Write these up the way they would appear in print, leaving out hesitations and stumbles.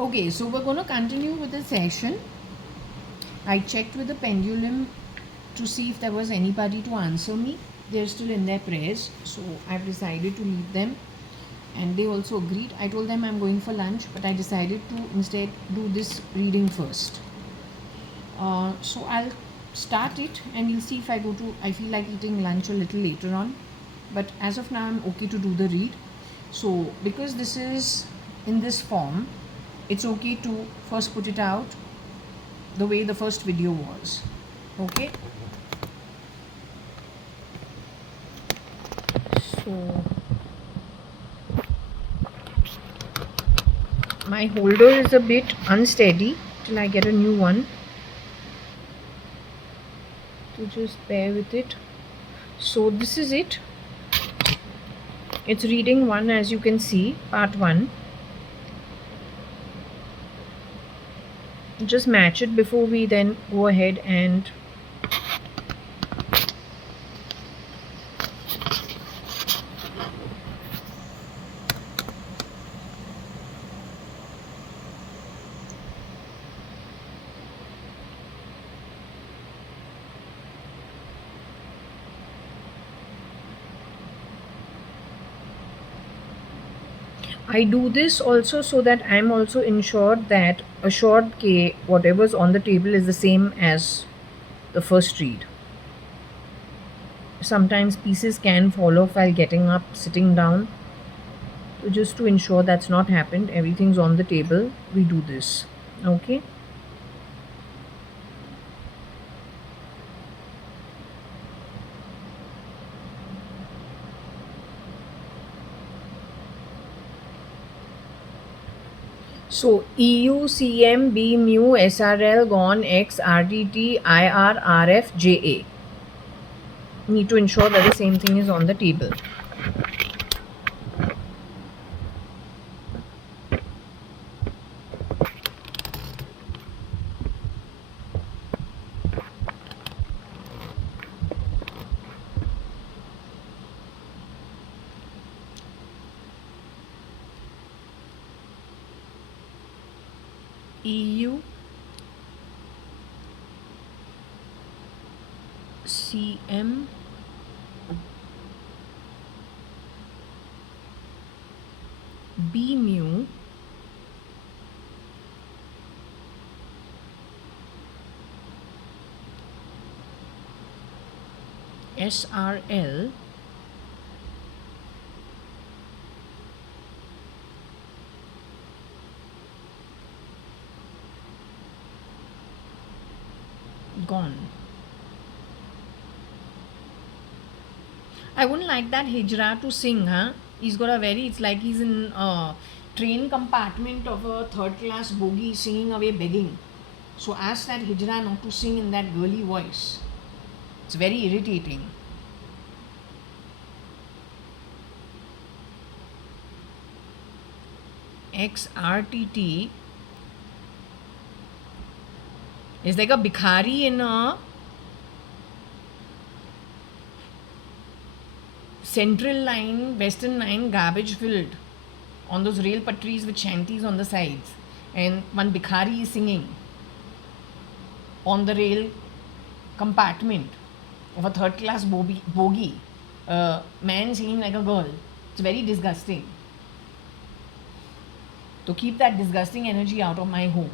Okay, so we're going to continue with the session. I checked with the pendulum to see if there was anybody to answer me. They're still in their prayers, so I've decided to leave them, and they also agreed. I told them I'm going for lunch, but I decided to instead do this reading first. So I'll start it, and you'll see if I feel like eating lunch a little later on. But as of now, I'm okay to do the read. So because this is in this form, it's okay to first put it out the way the first video was. Okay. So my holder is a bit unsteady till I get a new one. So just bear with it. So this is it. It's reading 1, as you can see, part 1. Just match it before we then go ahead and I do this also so that I'm also assured that whatever's on the table is the same as the first read. Sometimes pieces can fall off while getting up, sitting down. So just to ensure that's not happened, everything's on the table, we do this. Okay. So EU, CM, B, mu, SRL, GON, X, RTT, IR, RF, JA. Need to ensure that the same thing is on the table. EU, CM, B mu, SRL, GON. I wouldn't like that Hijra to sing, huh? He's got a it's like he's in a train compartment of a third class bogie singing away begging. So ask that Hijra not to sing in that girly voice. It's very irritating. XRTT is like a Bikhari in a central line, western line, garbage filled on those rail patries with shanties on the sides, and one Bikhari is singing on the rail compartment of a third class bogie. Man singing like a girl. It's very disgusting. So keep that disgusting energy out of my home.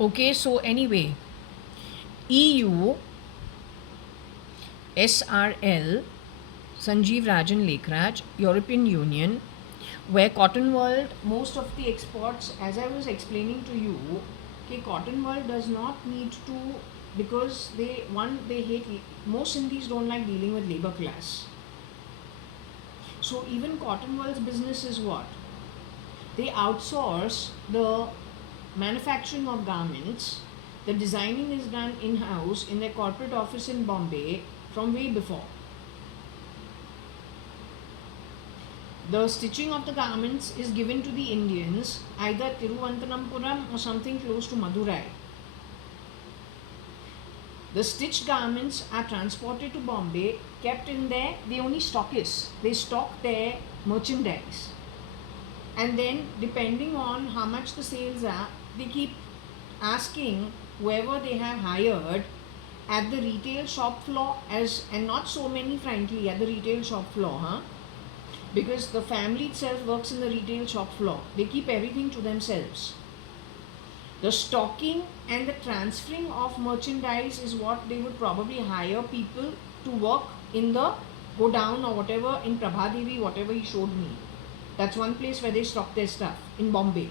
Okay, so anyway, EU, SRL, Sanjeev Rajan Lekhraj, European Union, where Cotton World, most of the exports, as I was explaining to you, okay, Cotton World does not need to, because they hate, most Indies don't like dealing with labor class. So even Cotton World's business is what? They outsource the manufacturing of garments. The designing is done in-house in their corporate office in Bombay from way before. The stitching of the garments is given to the Indians, either Tiruvananthapuram or something close to Madurai. The stitched garments are transported to Bombay, kept in there. They only stockists. They stock their merchandise. And then, depending on how much the sales are, they keep asking whoever they have hired at the retail shop floor, and not so many, frankly, at the retail shop floor, because the family itself works in the retail shop floor. They keep everything to themselves. The stocking and the transferring of merchandise is what they would probably hire people to work in the godown or whatever in Prabhadevi, whatever he showed me. That's one place where they stock their stuff in Bombay.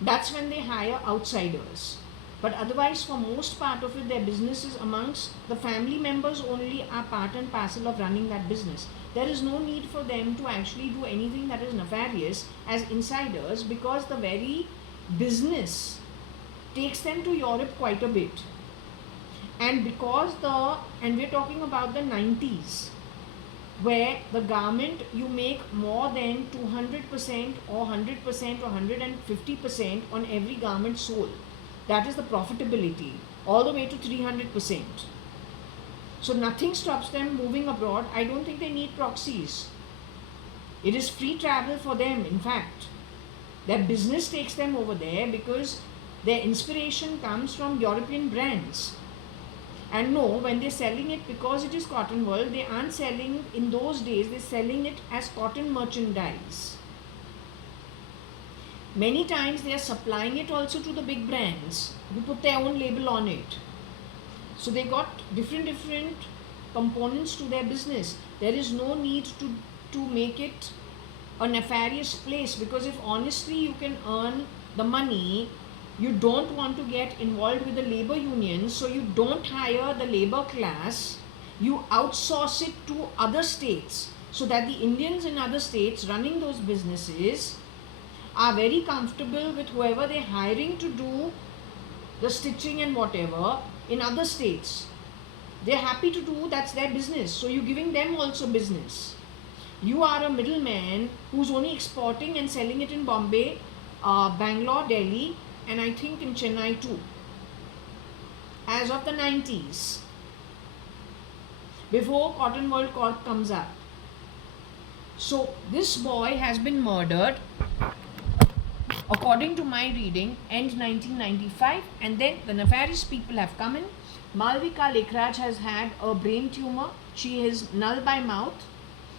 That's when they hire outsiders. But otherwise, for most part of it, their business is amongst the family members only, are part and parcel of running that business. There is no need for them to actually do anything that is nefarious as insiders, because the very business takes them to Europe quite a bit. And and we're talking about the 90s, where the garment you make more than 200% or 100% or 150% on every garment sold. That is the profitability, all the way to 300%. So nothing stops them moving abroad. I don't think they need proxies. It is free travel for them, in fact. Their business takes them over there because their inspiration comes from European brands. And no, when they're selling it, because it is cotton wool, they aren't selling, in those days, they're selling it as cotton merchandise. Many times they are supplying it also to the big brands who put their own label on it. So they got different components to their business. There is no need to make it a nefarious place, because if honestly you can earn the money, you don't want to get involved with the labor union, so you don't hire the labor class, you outsource it to other states, so that the Indians in other states running those businesses are very comfortable with whoever they're hiring to do the stitching and whatever in other states. They're happy to do, that's their business. So you're giving them also business. You are a middleman who's only exporting and selling it in Bombay, Bangalore, Delhi, and I think in Chennai too, as of the 90s, before Cotton World Corp comes up. So this boy has been murdered, according to my reading, end 1995, and then the nefarious people have come in. Malvika Lekhraj has had a brain tumor. She is null by mouth.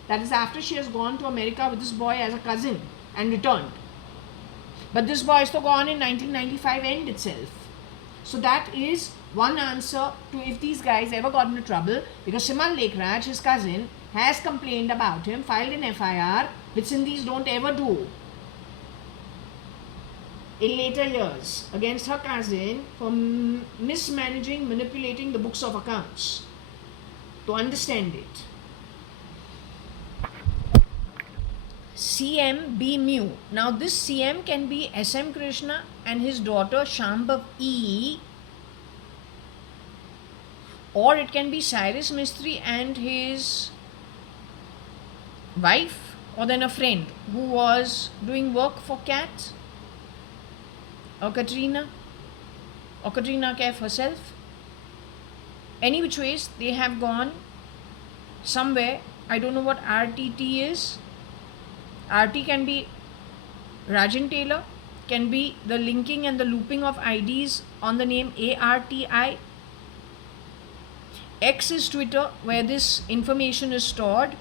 That is after she has gone to America with this boy as a cousin and returned. But this boy is still gone in 1995 end itself. So that is one answer to if these guys ever got into trouble, because Simal Lekhraj, his cousin, has complained about him, filed an FIR, which Sindhis don't ever do, in later years, against her cousin for mismanaging, manipulating the books of accounts. To understand it. CM B Mu. Now this CM can be SM Krishna and his daughter Shambhav E, or it can be Cyrus Mistry and his wife, or then a friend who was doing work for Cat, or Katrina Kaif herself. Any which ways, they have gone somewhere. I don't know what RTT is. RT can be Rajan Taylor, can be the linking and the looping of IDs on the name ARTI. X is Twitter, where this information is stored.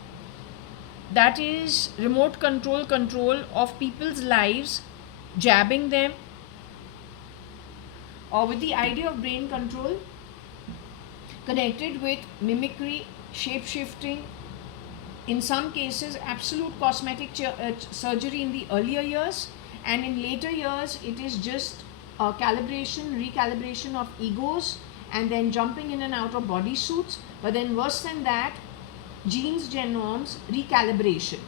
That is remote control of people's lives, jabbing them, or with the idea of brain control, connected with mimicry, shape-shifting, in some cases absolute cosmetic surgery in the earlier years, and in later years it is just recalibration of egos, and then jumping in and out of body suits. But then worse than that, genes, genomes, recalibration.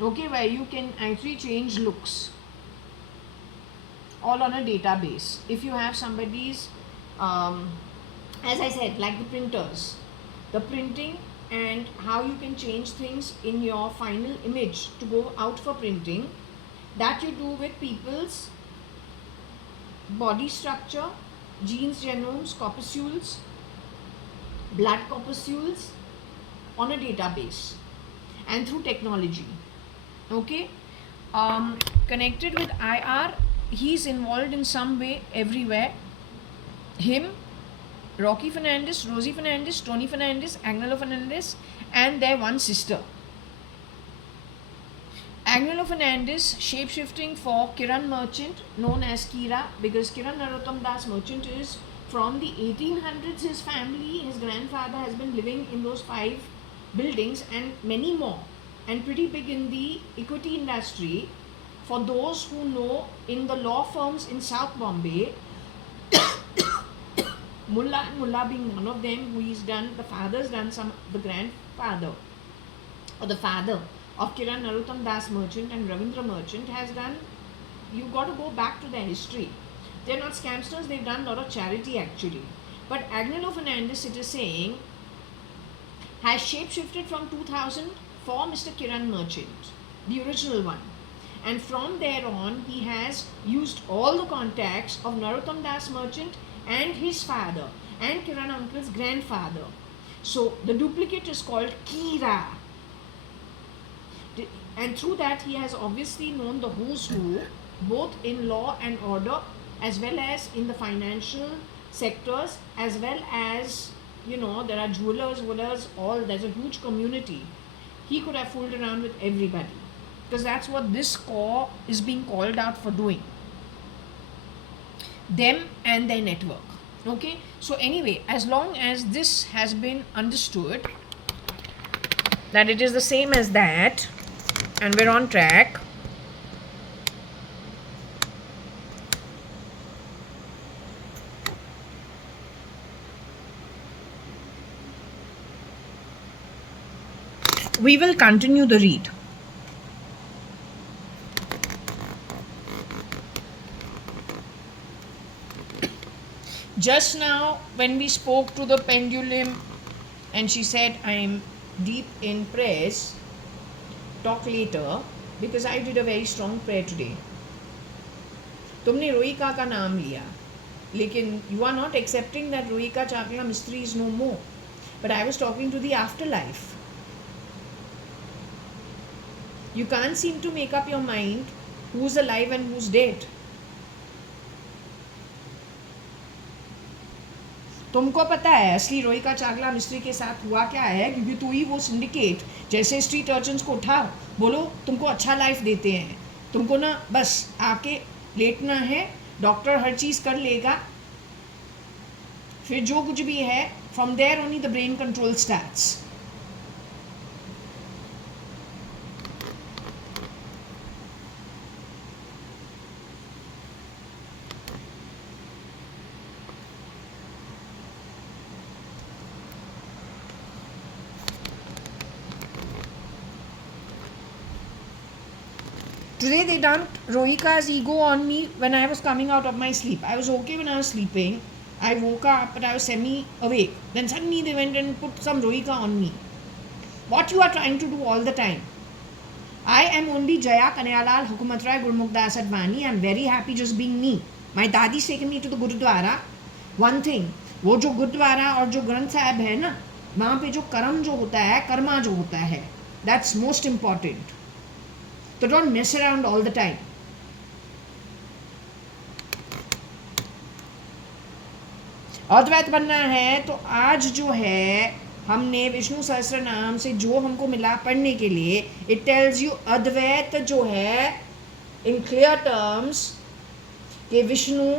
Okay, where you can actually change looks, all on a database. If you have somebody's, as I said, like the printers, the printing and how you can change things in your final image to go out for printing, that you do with people's body structure, genes, genomes, corpuscles, blood corpuscles on a database and through technology. Okay, connected with IR, he's involved in some way everywhere. Him, Rocky Fernandez, Rosie Fernandez, Tony Fernandez, Agnello Fernandez, and their one sister. Agnello Fernandez shape-shifting for Kiran Merchant, known as Kira, because Kiran Narottam Das Merchant is from the 1800s. His family, his grandfather has been living in those 5 buildings and many more, and pretty big in the equity industry. For those who know, in the law firms in South Bombay, Mullah and Mullah being one of them, who he's done, the father's done some, the grandfather or the father of Kiran Narottam Das Merchant and Ravindra Merchant has done, you got to go back to their history. They're not scamsters, they've done a lot of charity actually. But Agnello Fernandez, it is saying, has shape-shifted from 2000 for Mr. Kiran Merchant, the original one. And from there on, he has used all the contacts of Narottam Das Merchant and his father and Kiran uncle's grandfather. So the duplicate is called Kira. And through that, he has obviously known the who's who, both in law and order, as well as in the financial sectors, as well as, you know, there are jewelers, there's a huge community. He could have fooled around with everybody, because that's what this core is being called out for doing. Them and their network. Okay, so anyway, as long as this has been understood, that it is the same as that, and we're on track, we will continue the read. Just now, when we spoke to the pendulum and she said, I am deep in prayers, talk later, because I did a very strong prayer today. तुमने रोहिका का नाम लिया, लेकिन you are not accepting that Rohika Chakla mystery is no more. But I was talking to the afterlife. You can't seem to make up your mind who's alive and who's dead. तुमको पता है असली रोहिका चावला मिस्त्री के साथ हुआ क्या है, क्योंकि तू ही वो सिंडिकेट जैसे स्ट्रीट अर्चन्स को उठाओ, बोलो तुमको अच्छा लाइफ देते हैं, तुमको ना बस आके लेटना है, डॉक्टर हर चीज़ कर लेगा, फिर जो कुछ भी है from there only the brain control starts. Today they dumped Rohika's ego on me when I was coming out of my sleep. I was okay when I was sleeping. I woke up but I was semi-awake. Then suddenly they went and put some Rohika on me. What you are trying to do all the time? I am only Jaya Kanayalal Hukumat Rai Gurmukh Das Advani. I am very happy just being me. My dadi's taken me to the Gurudwara. One thing, वो जो गुरुद्वारा और जो ग्रंथ साहब है ना, वहाँ पे जो कर्म जो होता है, कर्मा जो होता है, that's most important. So don't mess around all the time. अद्वैत बनना है तो आज जो है हमने विष्णु सहस्त्र नाम से जो हमको मिला पढ़ने के लिए, इट टेल्स यू अद्वैत जो है इन क्लियर टर्म्स कि विष्णु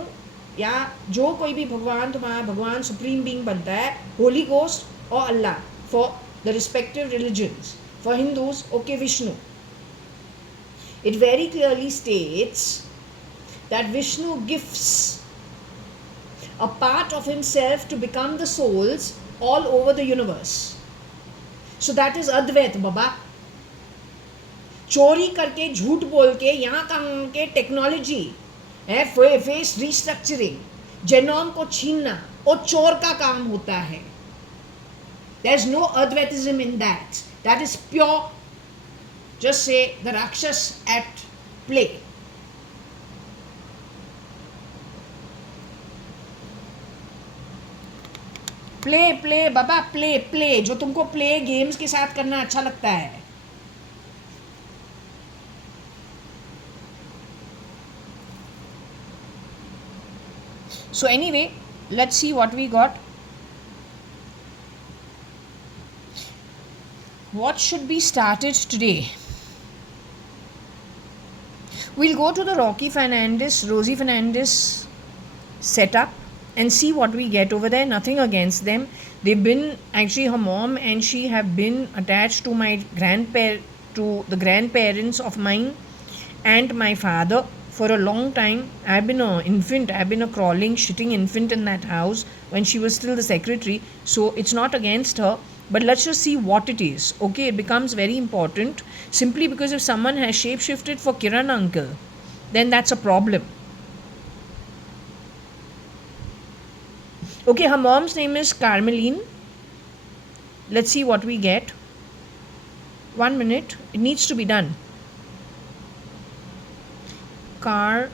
या जो कोई भी भगवान तुम्हारा भगवान सुप्रीम बीइंग बनता है, होली गोस्ट और Allah for the respective religions. For Hindus okay Vishnu. It very clearly states that Vishnu gives a part of himself to become the souls all over the universe. So that is Advait, Baba. चोरी करके झूठ बोल के यहाँ काम के technology है, face restructuring, genome को छीनना, और चोर का काम होता है. There's no Advaitism in that. That is pure, just say, the Rakshas at play. Play Baba, play जो तुमको प्ले गेम्स के साथ करना अच्छा लगता है. So anyway, let's see what we got. What should be started today? We'll go to the Rosie Fernandez setup and see what we get over there. Nothing against them. They've been, actually her mom and she have been attached to to the grandparents of mine and my father for a long time. I've been a infant, I've been a crawling, shitting infant in that house when she was still the secretary. So it's not against her, but let's just see what it is. Okay, it becomes very important simply because if someone has shapeshifted for Kiran uncle, then that's a problem. Okay, her mom's name is Carmeline. Let's see what we get. 1 minute, it needs to be done. Carmeline.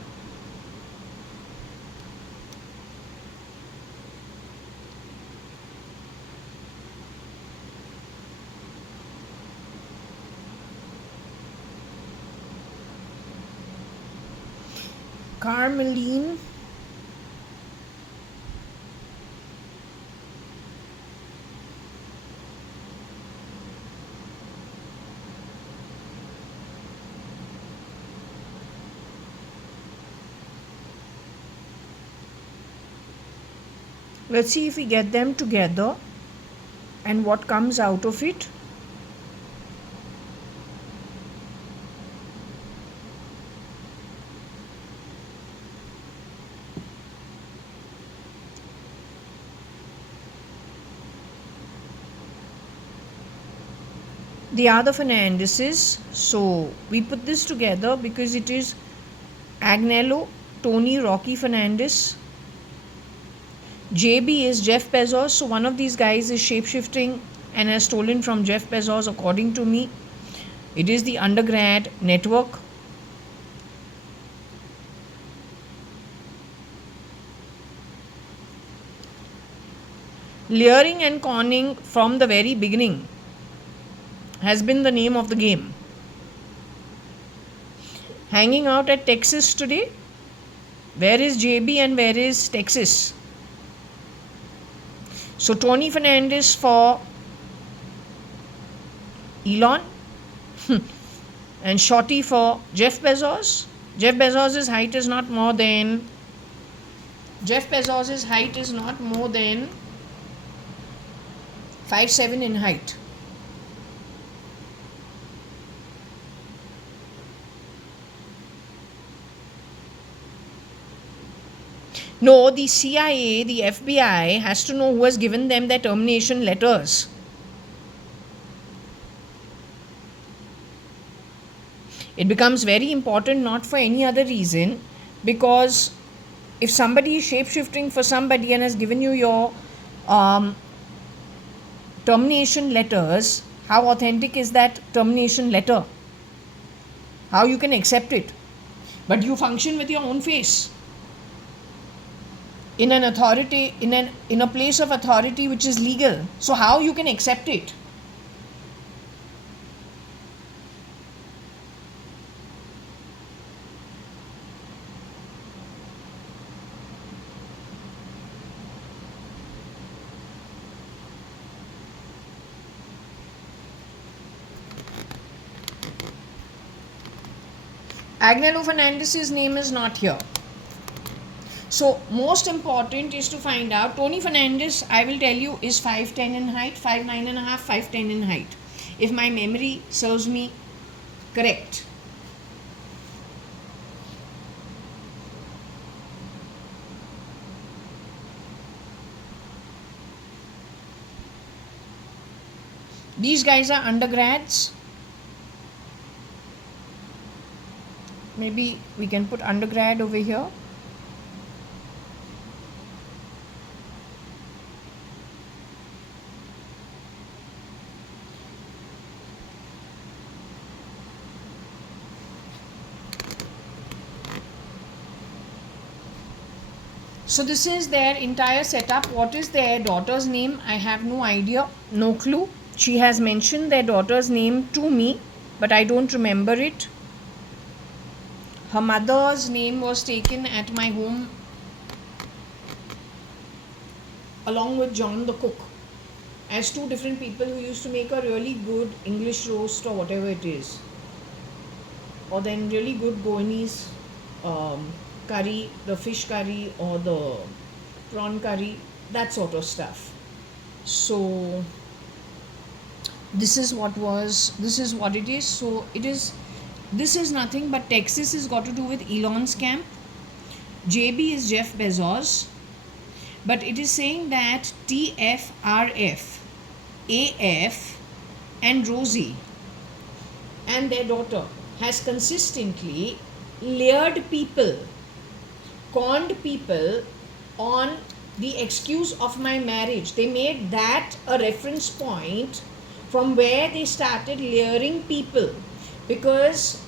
Let's see if we get them together and what comes out of it. The other Fernandezes. So we put this together because it is Agnello, Tony, Rocky Fernandez. JB is Jeff Bezos. So one of these guys is shapeshifting and has stolen from Jeff Bezos, according to me. It is the undergrad network. Luring and conning from the very beginning has been the name of the game. Hanging out at Texas today. Where is JB and where is Texas? So Tony Fernandez for Elon and Shorty for Jeff Bezos. Jeff Bezos' height is not more than 5'7" in height. No, the CIA, the FBI has to know who has given them their termination letters. It becomes very important not for any other reason, because if somebody is shapeshifting for somebody and has given you your termination letters, how authentic is that termination letter? How you can accept it? But you function with your own face. In an authority, in a place of authority which is legal. So how you can accept it? Agnello Fernandez's name is not here. So most important is to find out. Tony Fernandez, I will tell you, is 5'10" in height, 5'9.5", 5'10" in height, if my memory serves me correct. These guys are undergrads. Maybe we can put undergrad over here. So this is their entire setup. What is their daughter's name? I have no idea, no clue. She has mentioned their daughter's name to me, but I don't remember it. Her mother's name was taken at my home along with John the cook as two different people who used to make a really good English roast or whatever it is, or then really good Goanese curry, the fish curry or the prawn curry, that sort of stuff. So this is what it is. So this is nothing but Texas has got to do with Elon's camp. JB is Jeff Bezos, but it is saying that TFRF, AF and Rosie and their daughter has consistently lured people, conned people on the excuse of my marriage. They made that a reference point from where they started luring people, because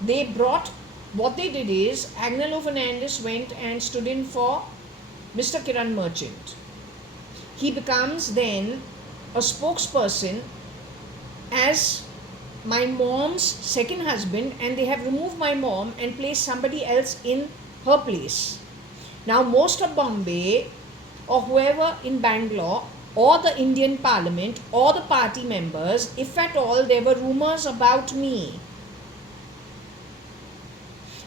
they brought, what they did is Agnello Fernandez went and stood in for Mr. Kiran Merchant. He becomes then a spokesperson as my mom's second husband, and they have removed my mom and placed somebody else in her place. Now most of Bombay or whoever in Bangalore or the Indian Parliament or the party members, if at all there were rumors about me,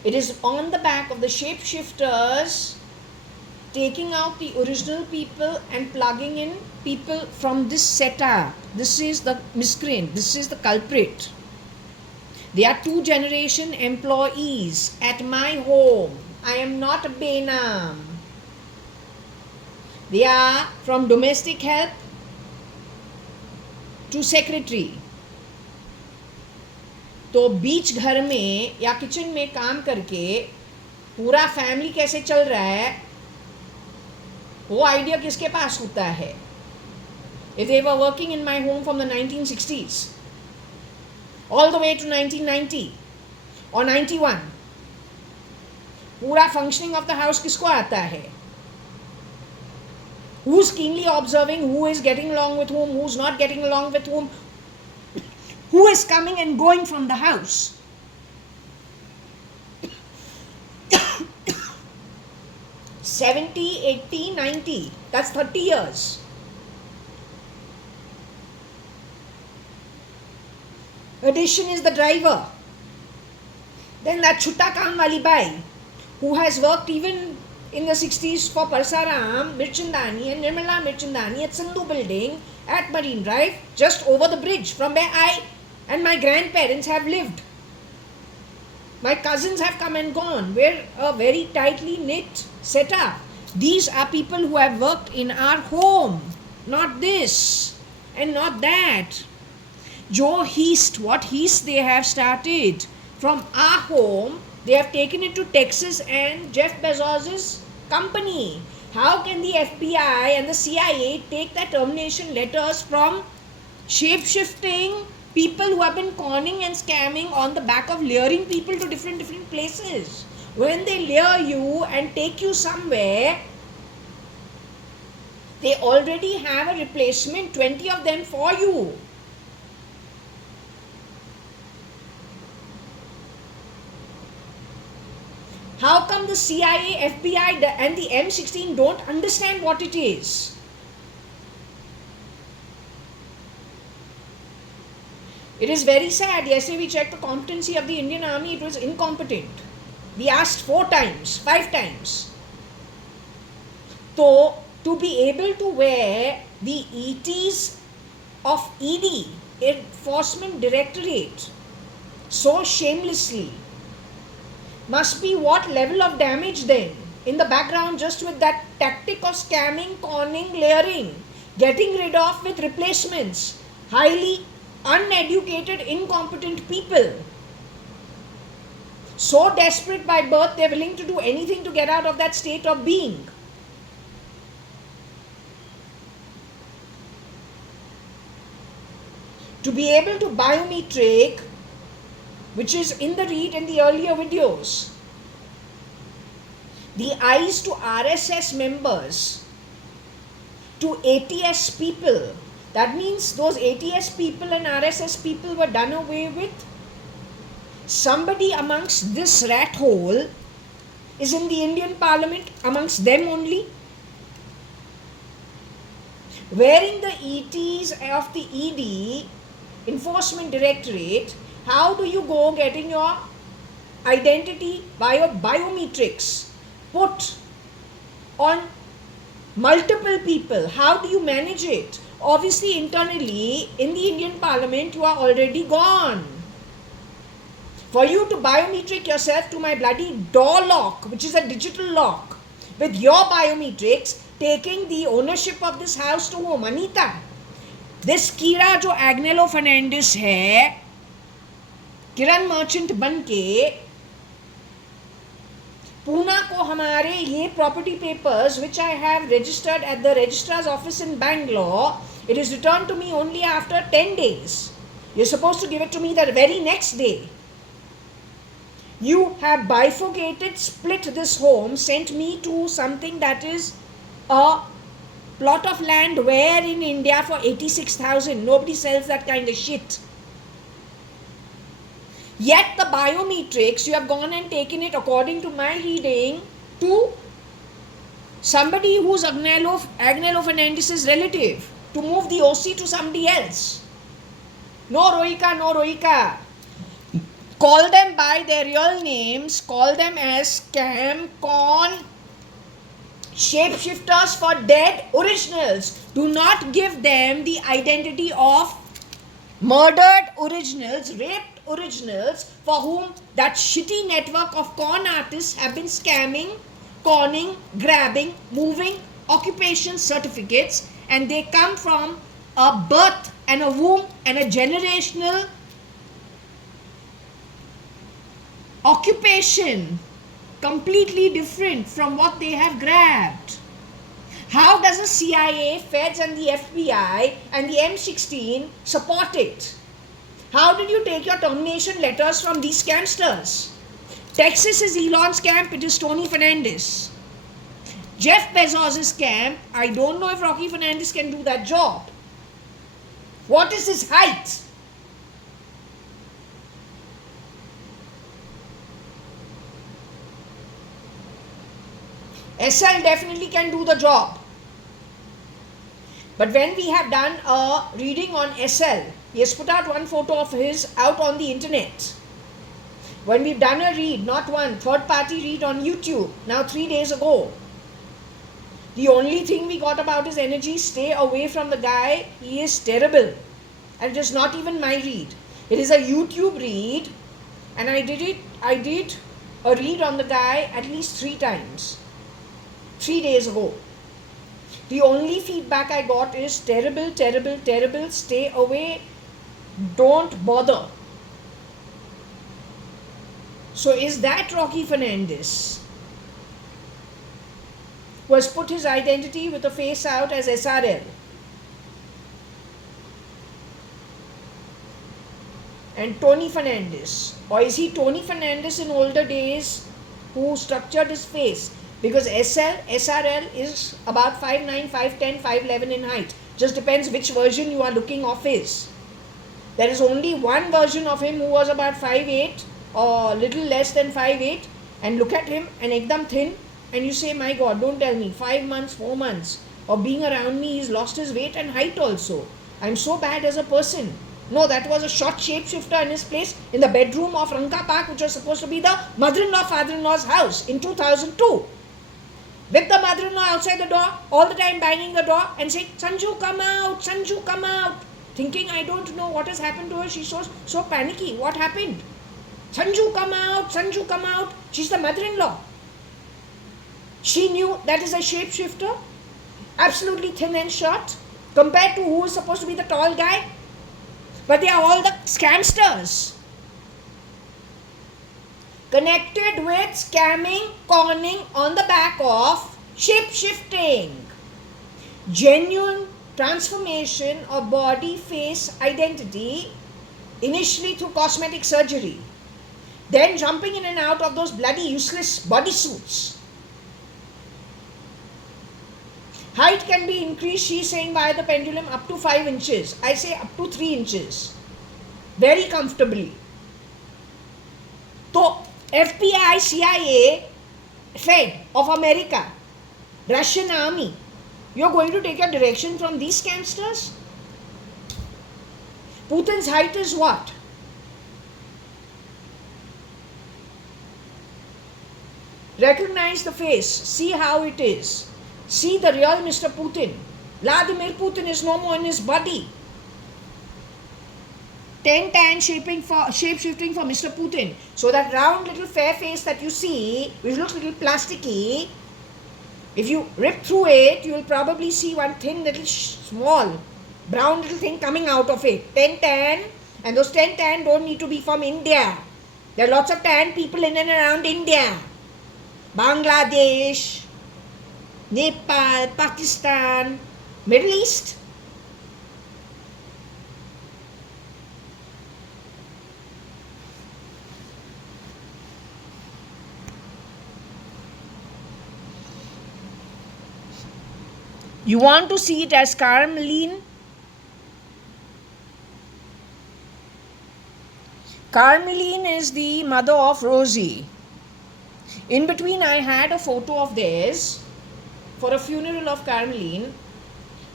it is on the back of the shapeshifters taking out the original people and plugging in people from this setup. This is the miscreant, this is the culprit. They are two generation employees at my home. I am not a Benam. They are from domestic help to secretary. तो बीच घर में या kitchen में काम करके पूरा family कैसे चल रहा है, वो आइडिया किसके पास होता है? If they were working in my home from the 1960s all the way to 1990 or 91, पूरा functioning of the house किसको आता है? Who's keenly observing who is getting along with whom, who's not getting along with whom, who is coming and going from the house? $70, $80, $90, that's 30 years. Addition is the driver. Then that Chutta Kam Wali Bai, who has worked even in the 60s for Parsaram Mirchandani and Nirmala Mirchandani at Sandhu Building at Marine Drive, just over the bridge from where I and my grandparents have lived. My cousins have come and gone. We're a very tightly knit setup. These are people who have worked in our home, not this and not that. Joe Heast, what Heast they have started from our home, they have taken it to Texas and Jeff Bezos' company. How can the FBI and the CIA take that termination letters from shape-shifting people who have been conning and scamming on the back of luring people to different places? When they lure you and take you somewhere, they already have a replacement, 20 of them for you. How come the CIA, FBI and the M16 don't understand what it is? It is very sad. Yesterday we checked the competency of the Indian Army. It was incompetent. We asked 4 times, 5 times. So, to be able to wear the ETs of ED, Enforcement Directorate, so shamelessly, must be what level of damage then? In the background, just with that tactic of scamming, conning, layering, getting rid of with replacements, highly uneducated, incompetent people. So desperate by birth, they're willing to do anything to get out of that state of being. To be able to biometric, which is in the read in the earlier videos, the eyes to RSS members, to ATS people. That means those ATS people and RSS people were done away with. Somebody amongst this rat hole is in the Indian Parliament, amongst them only, wearing the ETs of the ED, Enforcement Directorate. How do you go getting your identity biometrics put on multiple people? How do you manage it? Obviously, internally, in the Indian Parliament, you are already gone. For you to biometric yourself to my bloody door lock, which is a digital lock, with your biometrics, taking the ownership of this house to whom? Anita. This कीड़ा जो एग्नेलो फर्नांडिस है, किरण merchant बन के पूना को हमारे ये property papers which I have registered at the registrar's office in Bangalore, it is returned to me only after 10 days. You're supposed to give it to me the very next day. You have bifurcated, split this home, sent me to something that is a plot of land where in India for 86,000. Nobody sells that kind of shit. Yet the biometrics, you have gone and taken it, according to my reading, to somebody who's Agnello Fernandez's relative, to move the OC to somebody else. No Roika, no Roika. Call them by their real names, call them as scam, con, shapeshifters for dead originals. Do not give them the identity of murdered originals, raped originals, for whom that shitty network of con artists have been scamming, conning, grabbing, moving occupation certificates, and they come from a birth and a womb and a generational occupation completely different from what they have grabbed. How does the CIA, Feds and the FBI and the M16 support it? How did you take your termination letters from these scamsters? Texas is Elon's camp, it is Tony Fernandez. Jeff Bezos' camp, I don't know if Rocky Fernandez can do that job. What is his height? SL definitely can do the job. But when we have done a reading on SL, he has put out one photo of his out on the internet. When we've done a read, not one, third party read on YouTube, now 3 days ago, the only thing we got about his energy, stay away from the guy, he is terrible. And it is not even my read. It is a YouTube read, and I did a read on the guy at least 3 times. 3 days ago. The only feedback I got is terrible, terrible, terrible, stay away, don't bother. So is that Rocky Fernandez, who has put his identity with a face out as SRL? And Tony Fernandez, or is he Tony Fernandez in older days who structured his face? Because SRL is about 5'9", 5'10", 5'11" in height. Just depends which version you are looking of his. There is only one version of him who was about 5'8", or little less than 5'8", and look at him and ekdam thin, and you say, my God, don't tell me, 5 months, 4 months of being around me, he's lost his weight and height also. I'm so bad as a person. No, that was a short shapeshifter in his place in the bedroom of Ranka Park, which was supposed to be the mother-in-law, father-in-law's house in 2002. With the mother-in-law outside the door, all the time banging the door and saying, Sanju, come out, Sanju, come out. Thinking, I don't know what has happened to her. She's so panicky. What happened? Sanju, come out, Sanju, come out. She's the mother-in-law. She knew that is a shapeshifter, absolutely thin and short, compared to who is supposed to be the tall guy. But they are all the scamsters, connected with scamming, conning on the back of shape-shifting. Genuine transformation of body, face, identity, initially through cosmetic surgery, then jumping in and out of those bloody useless bodysuits. Height can be increased, she's saying, by the pendulum up to 5 inches. I say up to 3 inches. Very comfortably. So, FBI, CIA, Fed of America, Russian army, you're going to take your direction from these scamsters? Putin's height is what? Recognize the face. See how it is. See the real Mr. Putin. Vladimir Putin is no more in his body. 10-tan shape-shifting for Mr. Putin. So that round little fair face that you see, which looks a little plasticky, if you rip through it, you will probably see one thin little small brown little thing coming out of it. 10-tan, and those 10-tan don't need to be from India. There are lots of tan people in and around India. Bangladesh, Nepal, Pakistan, Middle East. You want to see it as Carmeline? Carmeline is the mother of Rosie. In between, I had a photo of theirs for a funeral of Carmeline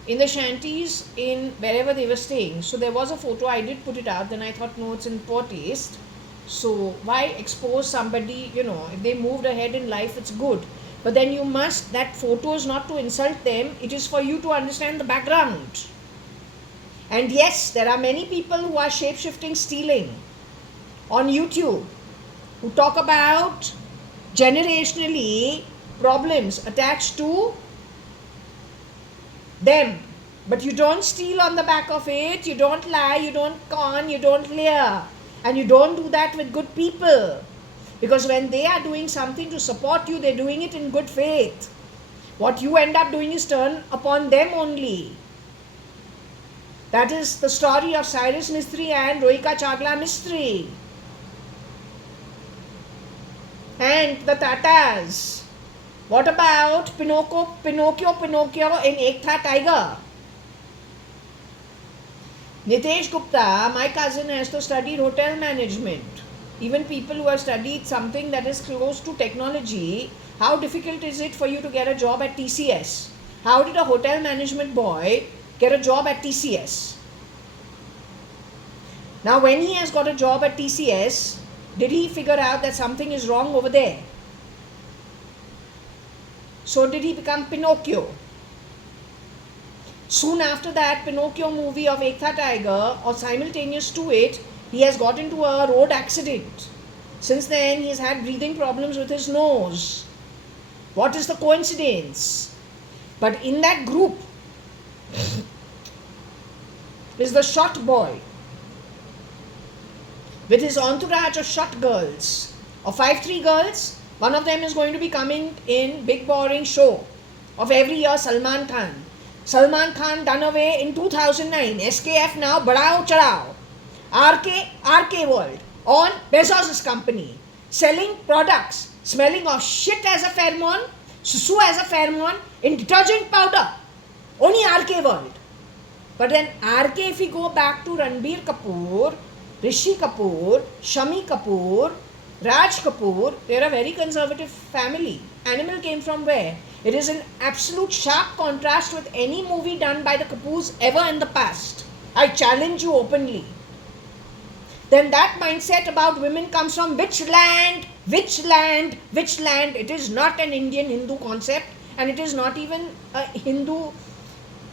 in the shanties in wherever they were staying. So there was a photo, I did put it out, then I thought, no, it's in poor taste. So why expose somebody, if they moved ahead in life, it's good. But then you must, that photo is not to insult them, it is for you to understand the background. And yes, there are many people who are shape-shifting, stealing on YouTube, who talk about generationally problems attached to them. But you don't steal on the back of it, you don't lie, you don't con, you don't leer. And you don't do that with good people. Because when they are doing something to support you, they're doing it in good faith. What you end up doing is turn upon them only. That is the story of Cyrus Mistry and Rohika Chagla Mistry. And the Tatas. What about Pinocchio in Ek Tha Tiger? Nitesh Gupta, my cousin, has to study hotel management. Even people who have studied something that is close to technology, how difficult is it for you to get a job at TCS? How did a hotel management boy get a job at TCS? Now, when he has got a job at TCS, did he figure out that something is wrong over there? So did he become Pinocchio? Soon after that Pinocchio movie of Ek Tha Tiger, or simultaneous to it, he has got into a road accident. Since then, he has had breathing problems with his nose. What is the coincidence? But in that group is the shot boy with his entourage of shot girls, of 5'3" girls. One of them is going to be coming in Big Boring Show of every year, Salman Khan. Salman Khan done away in 2009. SKF now, Badao Chadao. RK World on Bezos' company, selling products smelling of shit as a pheromone, susu as a pheromone in detergent powder. Only RK World. But then RK, if we go back to Ranbir Kapoor, Rishi Kapoor, Shami Kapoor, Raj Kapoor, they're a very conservative family. Animal came from where? It is in absolute sharp contrast with any movie done by the Kapoors ever in the past. I challenge you openly. Then that mindset about women comes from which land? Which land? Which land? It is not an Indian Hindu concept, and it is not even a Hindu.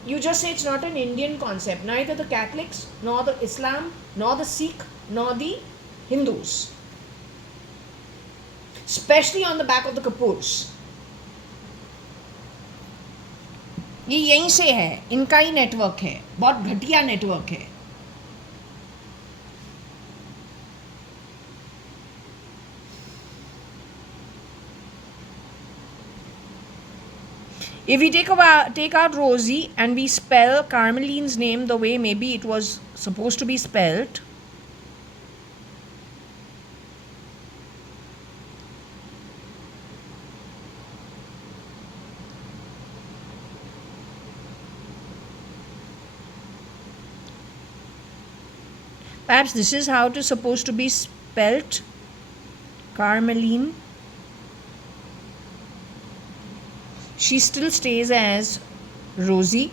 You just say it's not an Indian concept. Neither the Catholics, nor the Islam, nor the Sikh, nor the Hindus. Especially on the back of the Kapoors. ये यहीं से है, इनका ही network है, बहुत घटिया network है. If we take out Rosie and we spell Carmeline's name the way maybe it was supposed to be spelled, Perhaps this is how it is supposed to be spelt. Carmeline. She still stays as Rosie.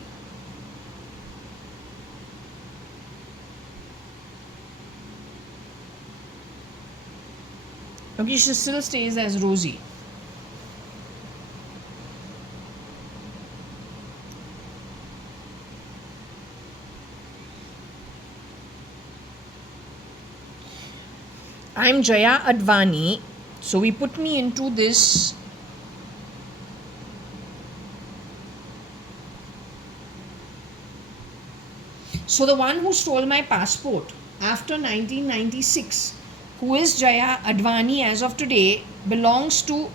Okay, she still stays as Rosie. I'm JAYA.ADVANI. So we put me into this So the one who stole my passport after 1996, who is JAYA.ADVANI as of today, belongs to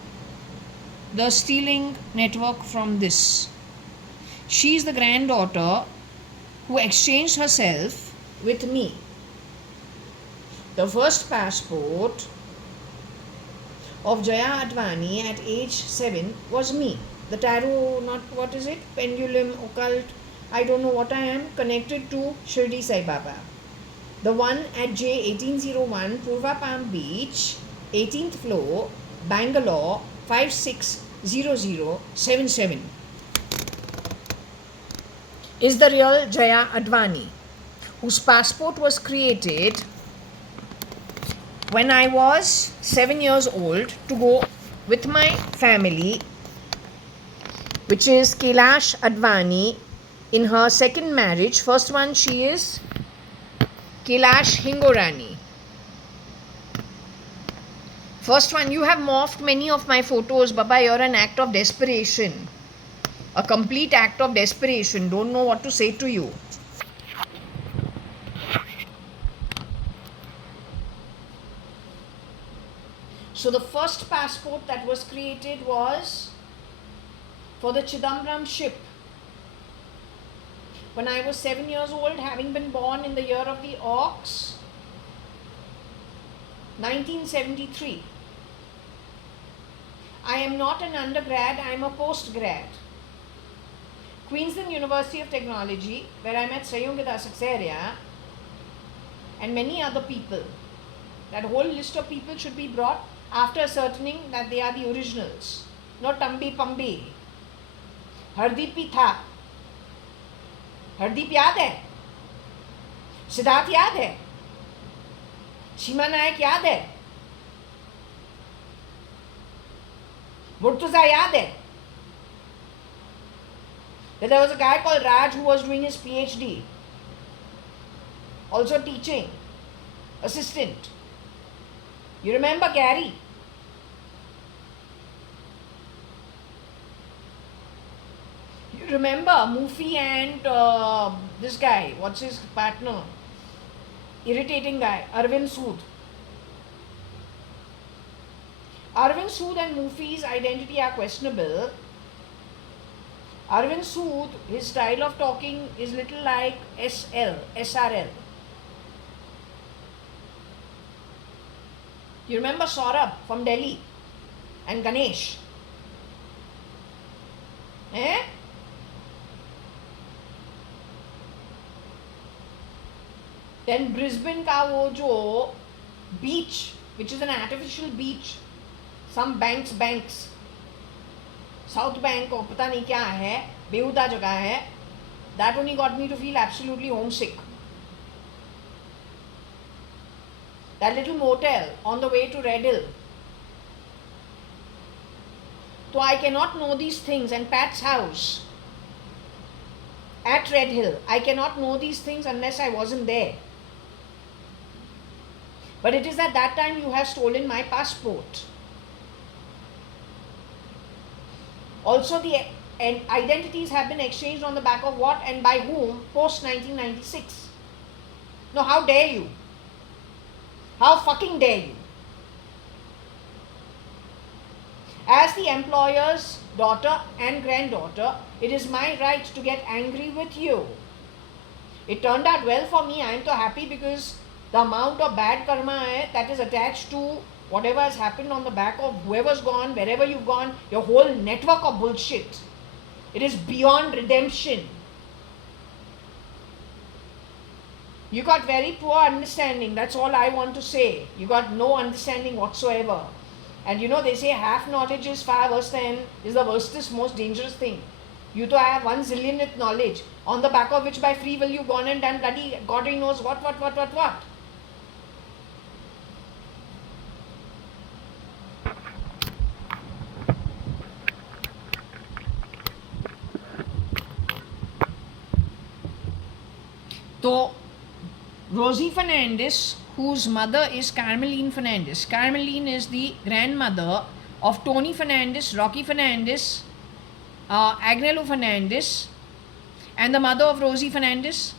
the stealing network from this. She is the granddaughter who exchanged herself with me. The first passport of JAYA.ADVANI at age 7 was me. The tarot, not what is it? Pendulum, occult, I don't know what I am, connected to Shirdi Sai Baba. The one at J1801 Purva Palm Beach, 18th floor, Bangalore, 560077 is the real JAYA.ADVANI, whose passport was created when I was 7 years old to go with my family, which is Kailash Advani. In her second marriage, first one she is Kailash Hingorani. First one, you have morphed many of my photos, Baba. You're an act of desperation. A complete act of desperation. Don't know what to say to you. So the first passport that was created was for the Chidambaram ship. When I was 7 years old, having been born in the year of the ox, 1973. I am not an undergrad, I am a postgrad. Queensland University of Technology, where I met Srayongida Saxeria and many other people. That whole list of people should be brought after ascertaining that they are the originals. Not Tambi Pambi. Hardeep भी था. हरदीप याद है, सिद्धार्थ याद है, सीमा नायक याद है, मुर्तुजा याद है. There was a guy called Raj who was doing his PhD, also teaching assistant. You remember Gary? Remember Mufi and this guy, what's his partner? Irritating guy, Arvind Sood. Arvind Sood and Mufi's identity are questionable. Arvind Sood, his style of talking is little like SRL. You remember Saurabh from Delhi and Ganesh? Eh? Then Brisbane का वो जो beach, which is an artificial beach, some banks, South Bank or पता नहीं क्या है, बेहुदा जगह है, that only got me to feel absolutely homesick. That little motel on the way to Red Hill. So I cannot know these things. And Pat's house at Red Hill, I cannot know these things unless I wasn't there. But it is at that time you have stolen my passport. Also, the identities have been exchanged on the back of what and by whom post 1996. No, how dare you? How fucking dare you? As the employer's daughter and granddaughter, it is my right to get angry with you. It turned out well for me. I am so happy because the amount of bad karma that is attached to whatever has happened on the back of whoever's gone, wherever you've gone, your whole network of bullshit. It is beyond redemption. You got very poor understanding. That's all I want to say. You got no understanding whatsoever. And you know, they say half knowledge is far worse than, is the worstest, most dangerous thing. You to have 1 zillionth knowledge, on the back of which by free will you've gone and done bloody God only knows what. So, Rosie Fernandez, whose mother is Carmeline Fernandez. Carmeline is the grandmother of Tony Fernandez, Rocky Fernandez, Agnello Fernandez, and the mother of Rosie Fernandez.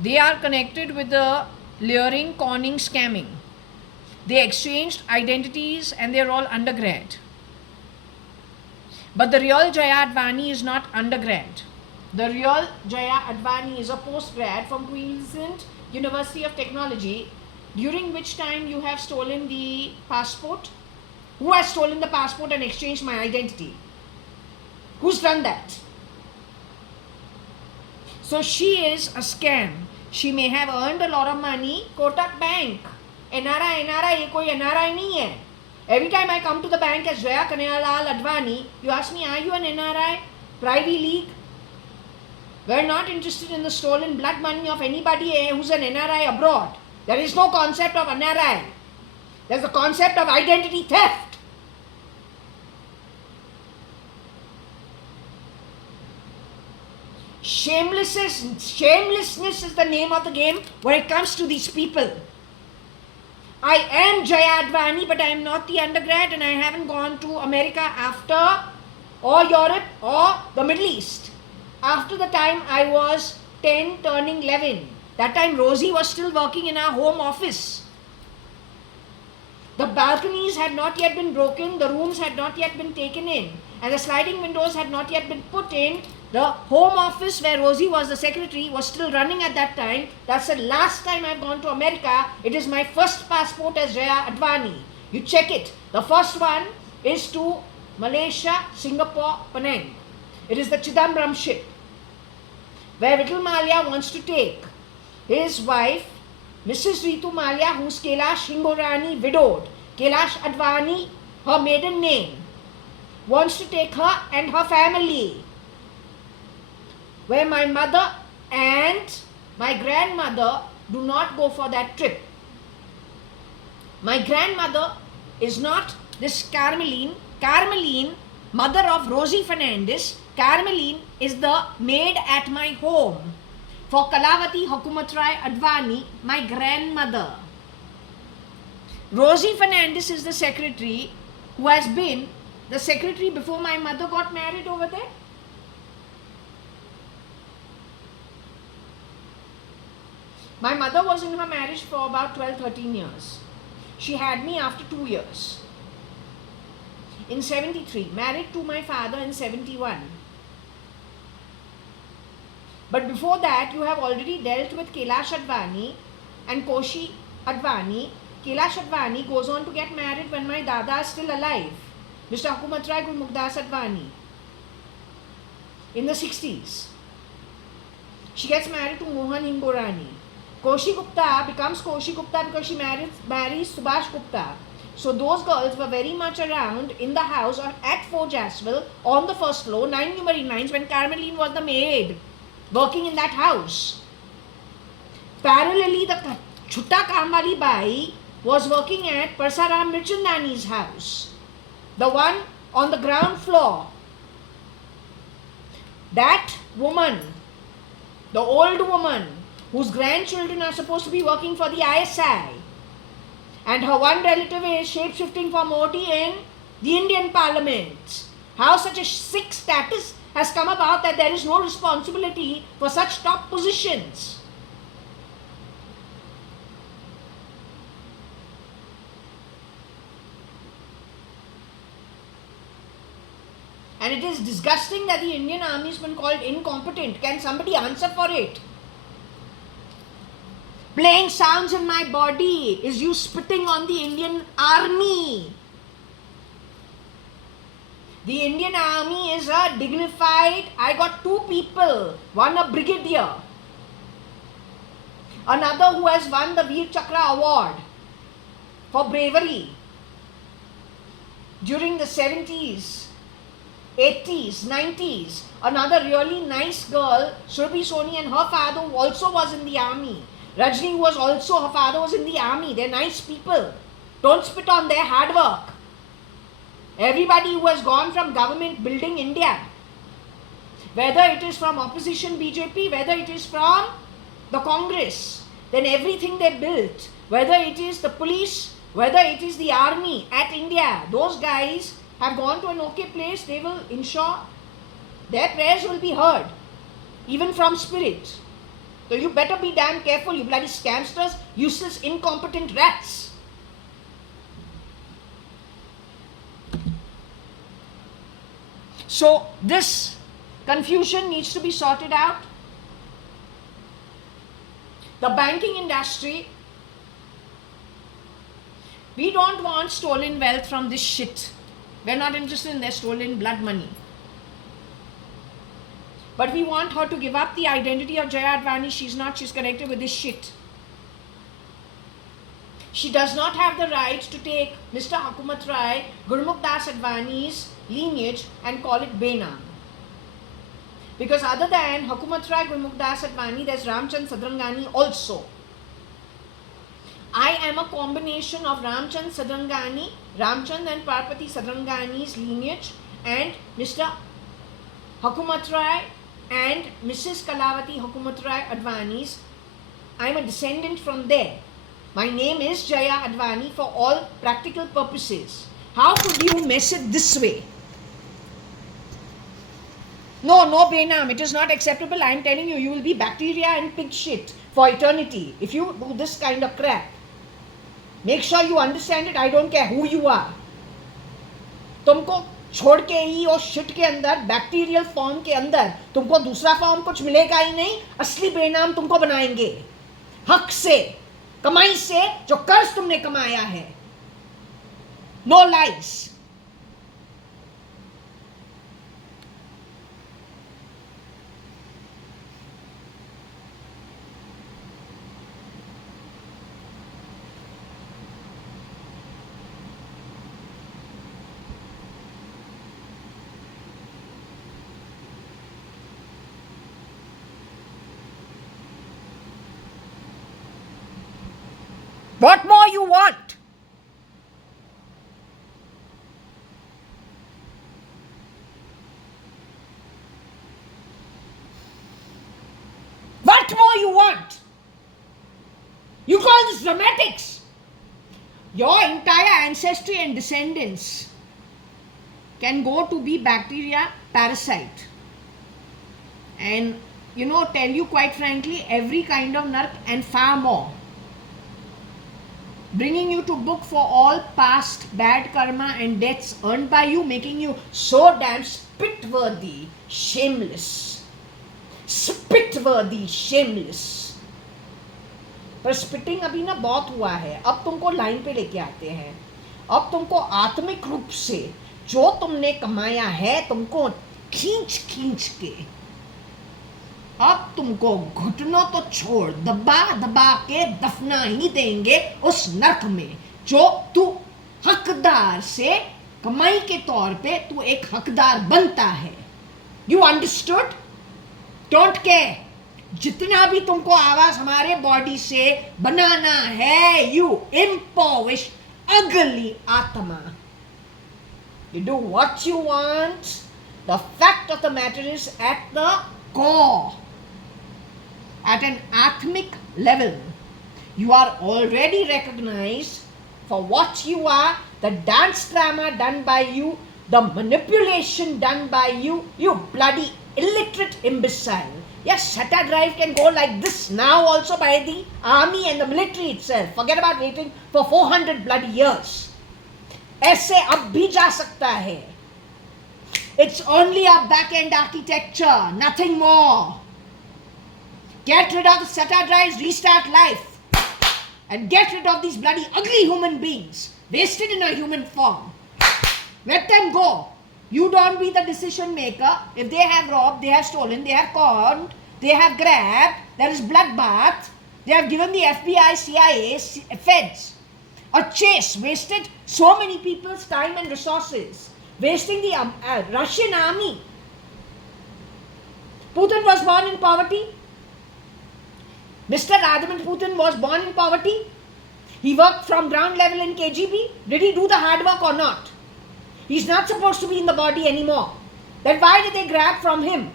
They are connected with the luring, conning, scamming. They exchanged identities and they're all undergrad. But the real JAYA.ADVANI is not undergrad. The real JAYA.ADVANI is a postgrad from Queensland University of Technology, during which time you have stolen the passport. Who has stolen the passport and exchanged my identity? Who's done that? So she is a scam. She may have earned a lot of money. Kotak Bank. NRI, ये कोई NRI नहीं है. Every time I come to the bank as Jaya Advani, you ask me, are you an NRI? Privy League? We're not interested in the stolen blood money of anybody who's an NRI abroad. There is no concept of NRI. There's the concept of identity theft. Shamelessness is the name of the game when it comes to these people. I am JAYA.ADVANI, but I am not the undergrad and I haven't gone to America after, or Europe, or the Middle East. After the time I was 10 turning 11. That time Rosie was still working in our home office. The balconies had not yet been broken, the rooms had not yet been taken in, and the sliding windows had not yet been put in. The home office where Rosie was the secretary was still running at that time. That's the last time I've gone to America. It is my first passport as JAYA.ADVANI. You check it. The first one is to Malaysia, Singapore, Penang. It is the Chidambaram ship, where Vittal Mallya wants to take his wife, Mrs. Ritu Mallya, who's Kailash Hingorani widowed. Kailash Advani, her maiden name, wants to take her and her family, where my mother and my grandmother do not go for that trip. My grandmother is not this Carmeline. Carmeline, mother of Rosie Fernandez. Carmeline is the maid at my home for Kalavati Hukumatrai Advani, my grandmother. Rosie Fernandez is the secretary who has been the secretary before my mother got married over there. My mother was in her marriage for about 12-13 years. She had me after 2 years. In 73, married to my father in 71. But before that, you have already dealt with Kailash Advani and Koshi Advani. Kailash Advani goes on to get married when my dada is still alive, Mr. Hukumatrai Gurmukdas Advani, in the 60s. She gets married to Mohan Hingorani. Koshi Gupta becomes Koshi Gupta because she marries Subhash Gupta. So those girls were very much around in the house at Fort Jaswell on the first floor, 9 numeric 9s, when Carmeline was the maid working in that house. Parallelly, the Chutta Kamwali Bai was working at Parsaram Mirchandani's house, the one on the ground floor. That woman, the old woman, whose grandchildren are supposed to be working for the ISI, and her one relative is shape-shifting for Modi in the Indian Parliament. How such a sick status has come about that there is no responsibility for such top positions. And it is disgusting that the Indian army has been called incompetent. Can somebody answer for it? Playing sounds in my body is you spitting on the Indian army. The Indian Army is a dignified, I got two people, one a brigadier, another who has won the Veer Chakra award for bravery during the 70s, 80s, 90s. Another really nice girl, Surabhi Soni, and her father who also was in the army. Rajni, who was also, her father was in the army. They're nice people. Don't spit on their hard work. Everybody who has gone from government building India, whether it is from opposition BJP, whether it is from the Congress, then everything they built, whether it is the police, whether it is the army at India, those guys have gone to an okay place. They will ensure their prayers will be heard, even from spirit. So you better be damn careful, you bloody scamsters, useless, incompetent rats. So this confusion needs to be sorted out. The banking industry, we don't want stolen wealth from this shit. We're not interested in their stolen blood money. But we want her to give up the identity of JAYA.ADVANI. She's not, she's connected with this shit. She does not have the right to take Mr. Hukumat Rai, Gurmukh Das Advani's lineage and call it Benam. Because other than Hukumat Rai, Gurmukh Das Advani, there's Ramchand Sadrangani also. I am a combination of Ramchand Sadrangani, Ramchand and Parvati Sadrangani's lineage, and Mr. Hukumat Rai and Mrs. Kalavati Hukumat Rai Advani's. I am a descendant from there. My name is JAYA.ADVANI for all practical purposes. How could you mess it this way? No, no Benam, it is not acceptable. I am telling you, you will be bacteria and pig shit for eternity if you do this kind of crap. Make sure you understand it. I don't care who you are. तुमको छोड़ के ही और shit के अंदर, bacterial form के अंदर तुमको दूसरा फॉर्म कुछ मिलेगा ही नहीं. असली बेनाम तुमको बनाएंगे हक से, कमाई से, जो कर्ज तुमने कमाया है. No lies. What more you want? What more you want? You call this dramatics? Your entire ancestry and descendants can go to be bacteria, parasite. And tell you quite frankly, every kind of narc and far more. Bringing you to book for all past bad karma and debts earned by you, making you so damn spit-worthy, shameless. Spit-worthy, shameless. पर spitting अभी ना बहुत हुआ है. अब तुमको line पे लेके आते हैं. अब तुमको आत्मिक रूप से जो तुमने कमाया है तुमको खींच खींच के अब तुमको घुटनों तो छोड़ दबा दबा के दफना ही देंगे उस नरक में जो तू हकदार से कमाई के तौर पे तू एक हकदार बनता है. You understood? Don't care. जितना भी तुमको आवाज हमारे बॉडी से बनाना है, यू इम्पोविश अगली आत्मा. You do what you want. The fact of the matter is at the core, at an atmic level, you are already recognized for what you are, the dance drama done by you, the manipulation done by you, you bloody illiterate imbecile. Yes, SATA drive can go like this now also by the army and the military itself. Forget about waiting for 400 bloody years. ऐसे अब भी जा सकता है. It's only a back-end architecture, nothing more. Get rid of the SATA drives, restart life. And get rid of these bloody ugly human beings, wasted in a human form. Let them go. You don't be the decision maker. If they have robbed, they have stolen, they have conned, they have grabbed, there is bloodbath, they have given the FBI, CIA, feds a chase, wasted so many people's time and resources, wasting the Russian army. Putin was born in poverty. Mr. Vladimir Putin was born in poverty. He worked from ground level in KGB. Did he do the hard work or not? He's not supposed to be in the body anymore. Then why did they grab from him?